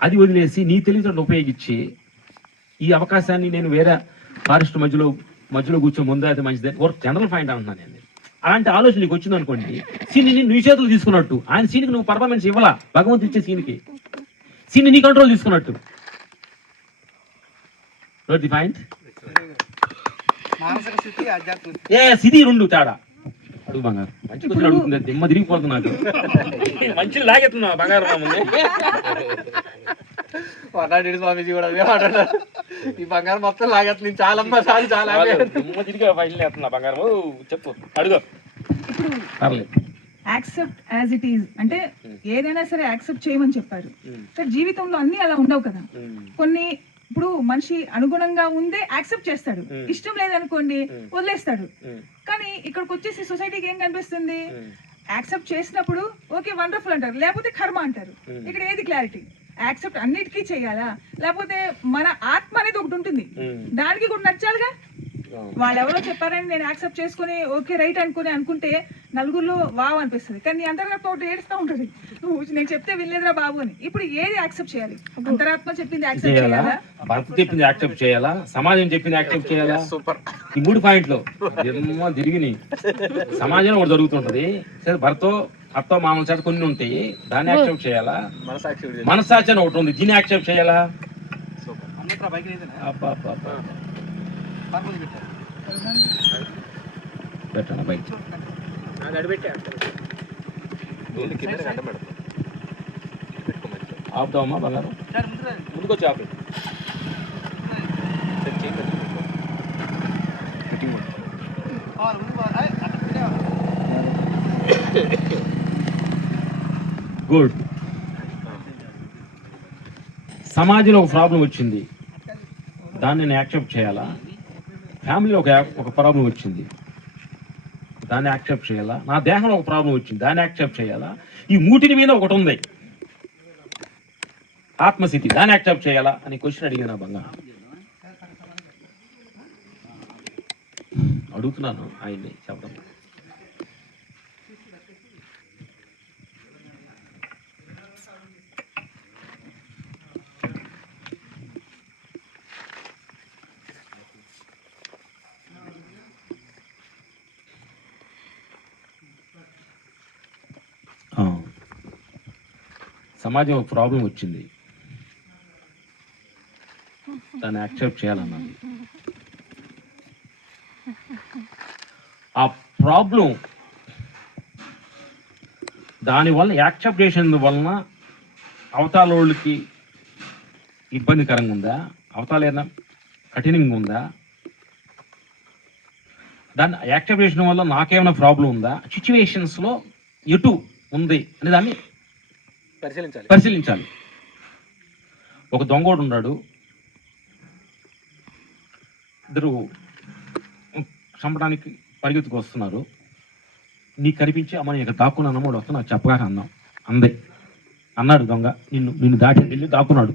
అది వదిలేసి నీ తెలివితేటలు ఉపయోగించి ఈ అవకాశాన్ని నేను వేరే ఫారెస్ట్ మధ్యలో కూర్చో ముందు అయితే మంచిదే జనరల్ పాయింట్ అంటున్నాను నేను. అలాంటి ఆలోచన నీకు వచ్చింది అనుకోండి, సీన్ని నీ చేతులు తీసుకున్నట్టు, ఆయన సీన్కి నువ్వు పర్ఫార్మెన్స్ ఇవ్వాలా, భగవంతు ఇచ్చే సీన్ని నీ కంట్రోల్ తీసుకున్నట్టు. Note the point. ఇది రెండు తేడా. అడుగు బంగారు, మంచి క్వశ్చన్ అడుగుతుంది, దిమ్మ తిరిగిపోతుంది నాకు. మంచి లాగెత్తున్నా బంగారు స్వామీజీ కూడా అదే మాట్లాడారు, ఈ బంగారం మొత్తం లాగెత్తుంది, చాలా దిమ్మ తిరిగి వేస్తున్నా బంగారం. చెప్పు, అడుగు. యాక్సెప్ట్ యాజ్ ఇట్ ఈజ్ అంటే ఏదైనా సరే యాక్సెప్ట్ చేయమని చెప్పారు. కానీ జీవితంలో అన్ని అలా ఉండవు కదా. కొన్ని ఇప్పుడు మనిషి అనుగుణంగా ఉందే యాక్సెప్ట్ చేస్తాడు, ఇష్టం లేదనుకోండి వదిలేస్తాడు. కానీ ఇక్కడికి వచ్చేసి సొసైటీకి ఏం కనిపిస్తుంది, యాక్సెప్ట్ చేసినప్పుడు ఓకే వండర్ఫుల్ అంటారు, లేకపోతే కర్మ అంటారు. ఇక్కడ ఏది క్లారిటీ? యాక్సెప్ట్ అన్నిటికీ చేయాలా, లేకపోతే మన ఆత్మ అనేది ఒకటి ఉంటుంది, దానికి కూడా నచ్చాలిగా. వాళ్ళు ఎవరో చెప్పారని నేను యాక్సెప్ట్ చేసుకుని ఓకే రైట్ అనుకుంటే నలుగురిలో వావ్ అనిపిస్తుంది. కానీ నీ అంతరాత్మ ఒకటి ఏడుస్తూ ఉంటుంది, నువ్వు నేను చెప్తే వినలేదురా బాబు అని. ఇప్పుడు ఏది యాక్సెప్ట్ చేయాలి? అంతరాత్మ చెప్పింది యాక్సెప్ట్ చేయాలా, భర్త చెప్పింది యాక్సెప్ట్ చేయాలా, సమాజం చెప్పింది యాక్సెప్ట్ చేయాలా? ఈ 3 పాయింట్లు తిరిగి సమాజంలో ఒకటి జరుగుతుంటది. సరే భర్త అత్త మామూలు చేత కొన్ని ఉంటాయి, దాన్ని యాక్సెప్ట్ చేయాలా? మనసాక్షి అని ఒకటి ఉంది, దీన్ని యాక్సెప్ట్ చేయాలా? పెట్టండి బయట ఆపుతావమ్మా బంగారం, ముందుకొచ్చి ఆపు. గుడ్. సమాజంలో ఒక ప్రాబ్లం వచ్చింది, దాన్ని నేను యాక్సెప్ట్ చేయాలా? ఫ్యామిలీలో ఒక ప్రాబ్లం వచ్చింది, దాన్ని యాక్సెప్ట్ చేయాలా? నా దేహంలో ఒక ప్రాబ్లం వచ్చింది, దాన్ని యాక్సెప్ట్ చేయాలా? ఈ మూటిని మీద ఒకటి ఉంది ఆత్మస్థితి, దాన్ని యాక్సెప్ట్ చేయాలా అని క్వశ్చన్ అడిగిన బంగారం. అడుగుతున్నాను ఆయన్ని చెప్పడం. సమాజం ఒక ప్రాబ్లం వచ్చింది, దాన్ని యాక్సెప్ట్ చేయాలన్నది. ఆ ప్రాబ్లం దానివల్ల యాక్సెప్ట్ చేసిన వలన అవతల వాళ్ళకి ఇబ్బందికరంగా ఉందా, అవతల ఏదైనా కఠినంగా ఉందా, దాన్ని యాక్సెప్ట్ చేసిన వల్ల నాకేమైనా ప్రాబ్లం ఉందా, సిచ్యువేషన్స్లో ఎటు ఉంది అని దాన్ని పరిశీలించాలి. ఒక దొంగోడు ఉన్నాడు, ఇద్దరు చంపడానికి పరిగెత్తుకు వస్తున్నారు. నీకు కనిపించి అమ్మ నేను ఇక్కడ దాక్కున్నాను, వాడు వస్తా నాకు చెప్పగా అన్నాడు దొంగ. నిన్ను దాటి వెళ్ళి దాక్కున్నాడు.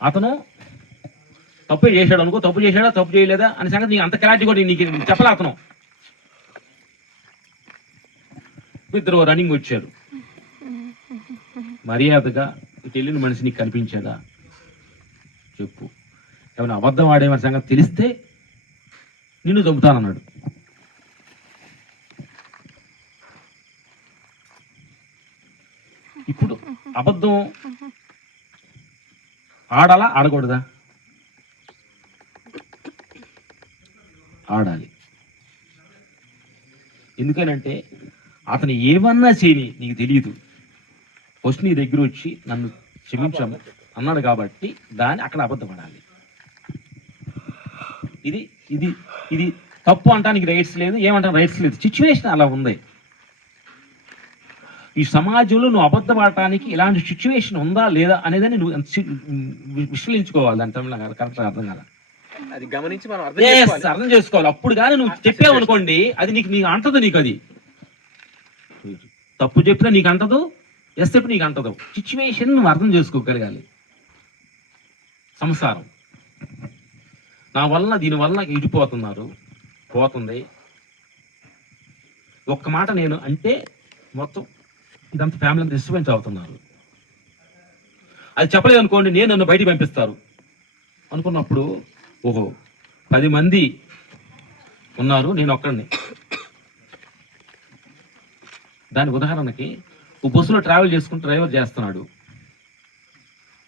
అతను తప్పు చేశాడు అనుకో, తప్పు చేశాడా తప్పు చేయలేదా అనే సంగతి నీకు అంత క్లారిటీ కూడా నీకు చెప్పలే. అతను ఇద్దరు రన్నింగ్ వచ్చారు. మర్యాదగా ఇటు వెళ్ళిన మనిషి నీకు కనిపించాడా చెప్పు, ఏమైనా అబద్ధం ఆడేమని సంగతి తెలిస్తే నిన్ను చంపుతానన్నాడు. ఇప్పుడు అబద్ధం ఆడాలా ఆడకూడదా? ఆడాలి. ఎందుకనంటే అతను ఏమన్నా చేయని నీకు తెలియదు, ఫస్ట్ నీ దగ్గర వచ్చి నన్ను క్షమించాము అన్నాడు కాబట్టి దాన్ని అక్కడ అబద్ధపడాలి. ఇది ఇది ఇది తప్పు అంటానికి రైట్స్ లేదు, ఏమంటానికి రైట్స్ లేదు, సిచ్యువేషన్ అలా ఉంది. ఈ సమాజంలో నువ్వు అబద్ధపడటానికి ఇలాంటి సిచ్యువేషన్ ఉందా లేదా అనేదని నువ్వు విశ్లేషించుకోవాలి. దాని తమిళ కరెక్ట్గా అర్థం కాదా, అది గమనించి మనం అర్థం చేసుకోవాలి. అప్పుడు కానీ నువ్వు చెప్పావు అనుకోండి, అది నీకు అంటదు. నీకు అది తప్పు చెప్పినా నీకు అంటదు, ఎస్ చెప్పి నీకు అంటదు. సిచ్యువేషన్ నువ్వు అర్థం చేసుకోగలగాలి. సంసారం నా వల్ల దీనివల్ల ఇడిపోతున్నారు, పోతుంది. ఒక్క మాట నేను అంటే మొత్తం ఇదంతా ఫ్యామిలీ డిస్టర్బెన్స్ అవుతున్నారు. అది చెప్పలేదు అనుకోండి, నేను నన్ను బయటికి పంపిస్తారు అనుకున్నప్పుడు ఓహో 10 మంది ఉన్నారు, నేను ఒక్కడిని. దాని ఉదాహరణకి ఓ బస్సులో ట్రావెల్ చేసుకుంటూ డ్రైవర్ చేస్తున్నాడు.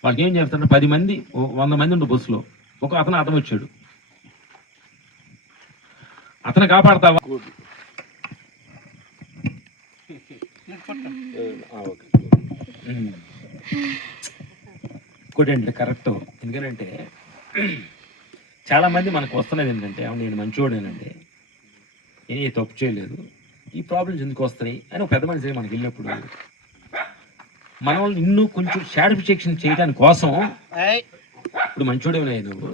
వాళ్ళకి ఏం చేస్తాడు, 10 మంది 100 మంది ఉండు బస్సులో, ఒక అతను వచ్చాడు. అతను కాపాడతావా? ఇంకోటండి కరెక్ట్. ఎందుకంటే చాలామంది మనకు వస్తున్నది ఏంటంటే నేను మంచివాడేనండి, నేను ఏ తప్పు చేయలేదు, ఈ ప్రాబ్లమ్స్ ఎందుకు వస్తాయి అని ఒక పెద్ద మనిషి మనకి వెళ్ళినప్పుడు మనం ఇన్ను కొంచెం సాటిస్ఫాక్షన్ చేయడానికి కోసం ఇప్పుడు మంచోడేమన్నా నువ్వు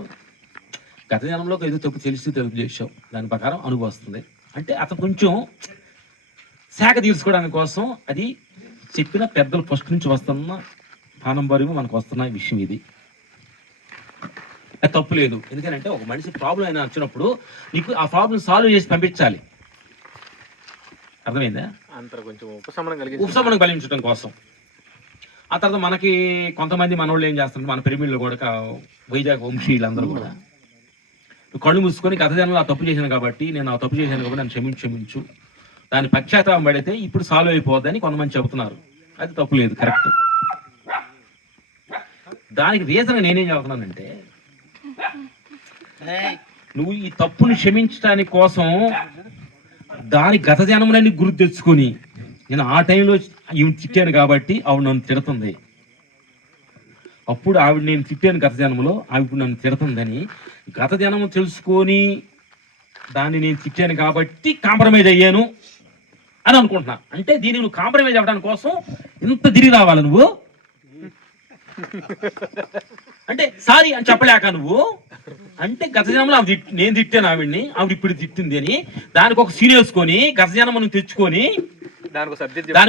గత జనంలో ఏదో తప్పు తెలిసి తప్పు చేసావు, దాని ప్రకారం అనుభవం వస్తుంది అంటే అతను కొంచెం శాఖ తీర్చుకోవడానికి కోసం అది చెప్పిన పెద్దలు ఫస్ట్ నుంచి వస్తున్న పారంపర్యం మనకు వస్తున్న విషయం ఇది. అది తప్పు లేదు. ఎందుకంటే ఒక మనిషి ప్రాబ్లం అయినా వచ్చినప్పుడు నీకు ఆ ప్రాబ్లం సాల్వ్ చేసి పంపించాలి. అర్థమైందా? కొంచెం ఉపశమనం ఉపశమనం కలిగించడం కోసం. ఆ తర్వాత మనకి కొంతమంది మనోళ్ళు ఏం చేస్తున్నారు, మన పిరమిడ్లో కూడా వైజాగ్ వంశీయులందరూ కూడా కళ్ళు మూసుకొని గత జన్మలో ఆ తప్పు చేశాను కాబట్టి, నేను ఆ తప్పు చేశాను కాబట్టి నన్ను క్షమించు, దాని పశ్చాత్తాపం పడితే ఇప్పుడు సాల్వ్ అయిపోద్దని కొంతమంది చెబుతున్నారు. అది తప్పు లేదు, కరెక్ట్. దానికి రీజన్ నేనేం చెబుతున్నానంటే, నువ్వు ఈ తప్పుని క్షమించడానికి కోసం దాని గత జన్మలన్నీ గుర్తు తెచ్చుకొని, నేను ఆ టైంలో ఈమె తిట్టాను కాబట్టి ఆవిడ నన్ను తిడుతుంది, అప్పుడు ఆవిడ నేను తిట్టాను గత జన్మలో, ఆవిడ నన్ను తిడుతుందని గత జన్మ తెలుసుకొని దాన్ని నేను తిట్టాను కాబట్టి కాంప్రమైజ్ అయ్యాను అని అనుకుంటున్నా. అంటే దీన్ని నువ్వు కాంప్రమైజ్ అవ్వడానికి కోసం ఇంత తిరిగి రావాలి నువ్వు. అంటే సారీ అని చెప్పలేక నువ్వు, అంటే గత జన్మలో నేను తిట్టాను ఆవిడ్ని, ఆవిడ ఇప్పుడు తిట్టింది అని దానికి ఒక సీన్ వేసుకొని గత జన్మను తెచ్చుకొని దానికి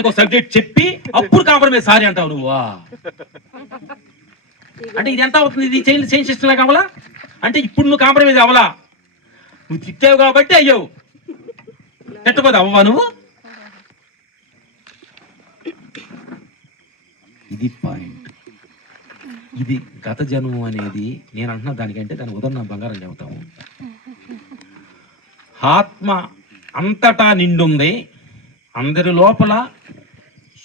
ఒక సబ్జెక్ట్ చెప్పి అప్పుడు కాంప్రమైజ్ సారీ అంటావు నువ్వు. అంటే ఇది ఎంత అవుతుంది? ఇది చైన్ సిస్టమ్ లా కావాలా? అంటే ఇప్పుడు నువ్వు కాంప్రమైజ్ అవ్వలా, నువ్వు తిట్టావు కాబట్టి అయ్యావు, తిట్టపోతే అవ్వవా నువ్వు? ఇది పాయింట్. ఇది గత జన్మం అనేది నేను అంటున్నా. దానికంటే దాని ఉదాహరణ బంగారం చెబుతాము. ఆత్మ అంతటా నిండుంది, అందరి లోపల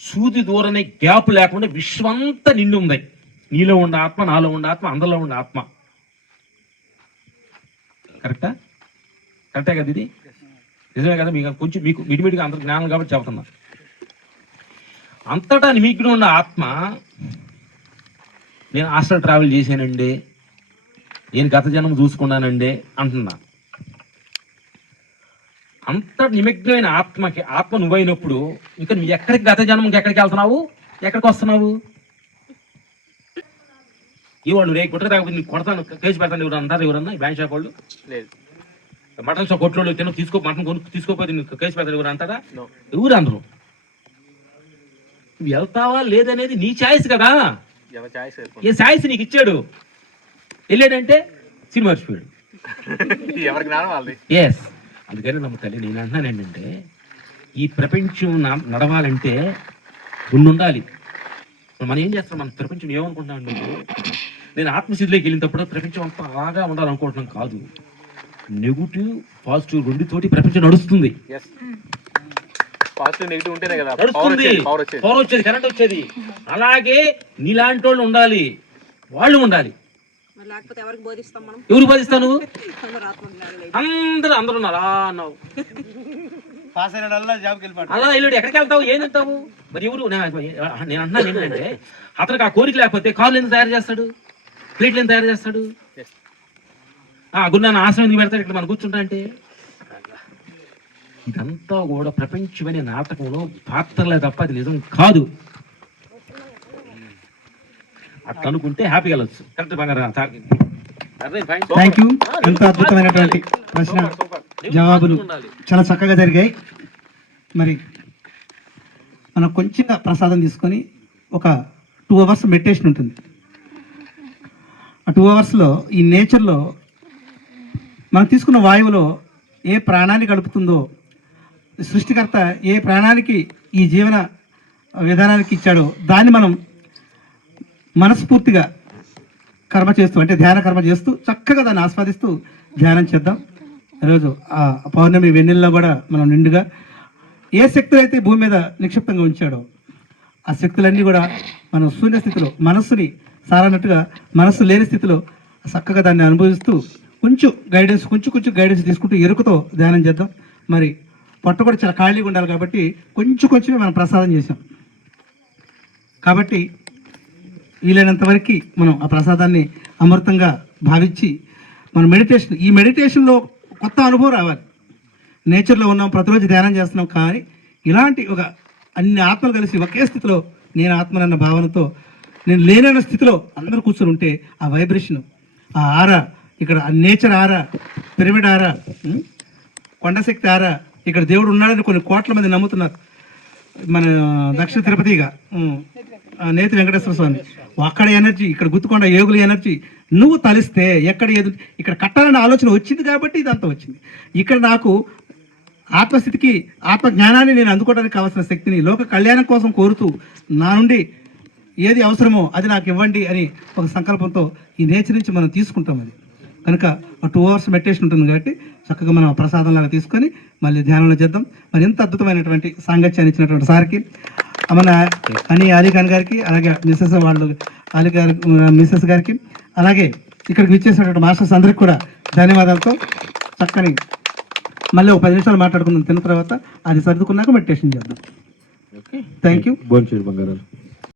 సూది దూరనే గ్యాప్ లేకుండా విశ్వంతా నిండుంది. నీలో ఉండే ఆత్మ, నాలో ఉండే ఆత్మ, అందరిలో ఉండే ఆత్మ. కరెక్టా? కరెక్టే కదా? ఇది నిజమే కదా? మీకు కొంచెం మీకు మిడిమిడిగా అంత జ్ఞానం కాబట్టి చెబుతున్నా. అంతటా నిమిగ్గుడు ఉన్న ఆత్మ, నేను హాస్టల్ ట్రావెల్ చేశానండి, నేను గత జన్మ చూసుకున్నానండి అంటున్నా. అంత నిమగ్నమైన ఆత్మకి, ఆత్మ నువ్వైనప్పుడు ఇంకా నువ్వు ఎక్కడికి గత జన్మకి ఎక్కడికి వెళ్తున్నావు, ఎక్కడికి వస్తున్నావు? ఇవాళ్ళు రేపు కొట్టక తాగకపోతే నీకు కొడతాను, కేసు పెడతాను ఎవరు అంటారు? ఎవరన్నా బ్యాంక్ షాప్ వాళ్ళు లేదు, మటన్ షాప్ కొట్లో తిన మటన్ కొనుక్కు తీసుకోకపోతే నీకు కేసు పెడతాను ఎవరు అంటారా? ఎవరు అందరు? నువ్వు వెళ్తావా లేదనేది నీ ఛాయిస్ కదా. ఏ ఛాయిస్ నీకు ఇచ్చాడు? వెళ్ళాడంటే సినిమా మర్చిపోయాడు. ఎస్, అందుకని నమ్ముతాలి. నేను అంటున్నాను ఏంటంటే, ఈ ప్రపంచం నడవాలంటే గుండు ఉండాలి. మనం ఏం చేస్తాం? మన ప్రపంచం ఏమనుకుంటున్నాం? నేను ఆత్మస్థితిలోకి వెళ్ళినప్పుడు ప్రపంచం అంతా అలాగా ఉండాలనుకుంటున్నాం కాదు. నెగిటివ్ పాజిటివ్ రెండుతోటి ప్రపంచం నడుస్తుంది. పవర్ వచ్చేది, కరెంట్ వచ్చేది. అలాగే నీలాంటి వాళ్ళు ఉండాలి, వాళ్ళు ఉండాలి. ఎవరు బోధిస్తాను? అందరూ ఉన్నారు అలా అన్నావు, అలా వెళ్ళాడు. ఎక్కడికి వెళ్తావు? ఏం తింటావు? మరి ఎవరు? నేను అంటున్నాను ఏంటంటే, అతనికి ఆ కోరిక లేకపోతే కార్లు ఎందుకు తయారు చేస్తాడు, ప్లేట్లు ఎందుకు తయారు చేస్తాడు? గురునాన్న ఆశ్రమం ఎందుకు పెడతాడు ఇక్కడ మనం కూర్చుంటా అంటే? ఇదంతా కూడా ప్రపంచమనే నాటకంలో పాత్రలే తప్ప అది నిజం కాదు. అట్లా అనుకుంటే హ్యాపీగా వెళ్ళొచ్చు. కరెక్ట్ బంగారం. Thank you. ఎంత అద్భుతమైనటువంటి ప్రశ్న జవాబులు చాలా చక్కగా జరిగాయి. మరి మనం కొంచెంగా ప్రసాదం తీసుకొని ఒక 2 hours మెడిటేషన్ ఉంటుంది. ఆ 2 hours ఈ నేచర్లో మనం తీసుకున్న వాయువులో ఏ ప్రాణాన్ని గడుపుతుందో, సృష్టికర్త ఏ ప్రాణానికి ఈ జీవన విధానానికి ఇచ్చాడో దాన్ని మనం మనస్ఫూర్తిగా కర్మ చేస్తూ, అంటే ధ్యాన కర్మ చేస్తూ చక్కగా దాన్ని ఆస్వాదిస్తూ ధ్యానం చేద్దాం. ఈరోజు ఆ పౌర్ణమి వెన్నెల్లో కూడా మనం నిండుగా ఏ శక్తులు అయితే భూమి మీద నిక్షిప్తంగా ఉంచాడో ఆ శక్తులన్నీ కూడా మనం శూన్య స్థితిలో, మనస్సుని సారన్నట్టుగా మనస్సు లేని స్థితిలో చక్కగా దాన్ని అనుభవిస్తూ కొంచెం గైడెన్స్ తీసుకుంటూ ఎరుకుతో ధ్యానం చేద్దాం. మరి పొట్ట కూడా చాలా ఖాళీగా ఉండాలి కాబట్టి కొంచెమే మనం ప్రసాదం చేసాం కాబట్టి వీలైనంత వరకు మనం ఆ ప్రసాదాన్ని అమృతంగా భావించి మన ఈ మెడిటేషన్లో కొత్త అనుభవం రావాలి. నేచర్లో ఉన్నాం, ప్రతిరోజు ధ్యానం చేస్తున్నాం, కానీ ఇలాంటి ఒక అన్ని ఆత్మలు కలిసి ఒకే స్థితిలో నేను ఆత్మనన్న భావనతో, నేను లేనన్న స్థితిలో అందరూ కూర్చొని ఉంటే ఆ వైబ్రేషన్, ఆ ఆరా, ఇక్కడ నేచర్ ఆరా, పిరమిడ్ ఆరా, కొండశక్తి ఆరా, ఇక్కడ దేవుడు ఉన్నాడని కొన్ని కోట్ల మంది నమ్ముతున్నారు. మన దక్షిణ తిరుపతిగా నేతి వెంకటేశ్వర స్వామి, అక్కడ ఎనర్జీ, ఇక్కడ గుత్తుకొండ యోగుల ఎనర్జీ, నువ్వు తలిస్తే ఎక్కడ ఏది ఇక్కడ కట్టాలనే ఆలోచన వచ్చింది కాబట్టి ఇదంతా వచ్చింది. ఇక్కడ నాకు ఆత్మస్థితికి ఆత్మ జ్ఞానాన్ని నేను అందుకోవడానికి కావాల్సిన శక్తిని లోక కళ్యాణం కోసం కోరుతూ నా నుండి ఏది అవసరమో అది నాకు ఇవ్వండి అని ఒక సంకల్పంతో ఈ నేచర్ నుంచి మనం తీసుకుంటాం. అది కనుక 2 hours మెడిటేషన్ ఉంటుంది కాబట్టి చక్కగా మనం ప్రసాదంలాగా తీసుకొని మళ్ళీ ధ్యానంలో చేద్దాం. మరి ఎంత అద్భుతమైనటువంటి సాంగత్యాన్ని ఇచ్చినటువంటి సార్కి, మన అలీ ఖాన్ గారికి, అలాగే మిస్సెస్ వాళ్ళు అలీ గారి మిస్సెస్ గారికి, అలాగే ఇక్కడికి విచ్చేసినటువంటి మాస్టర్స్ అందరికి కూడా ధన్యవాదాలతో చక్కని మళ్ళీ ఒక 10 నిమిషాలు మాట్లాడుకుందాం. తిన్న తర్వాత అది సర్దుకున్నాక మెడిటేషన్ చేద్దాం. Thank you. భోంచేయండి బంగారాలు.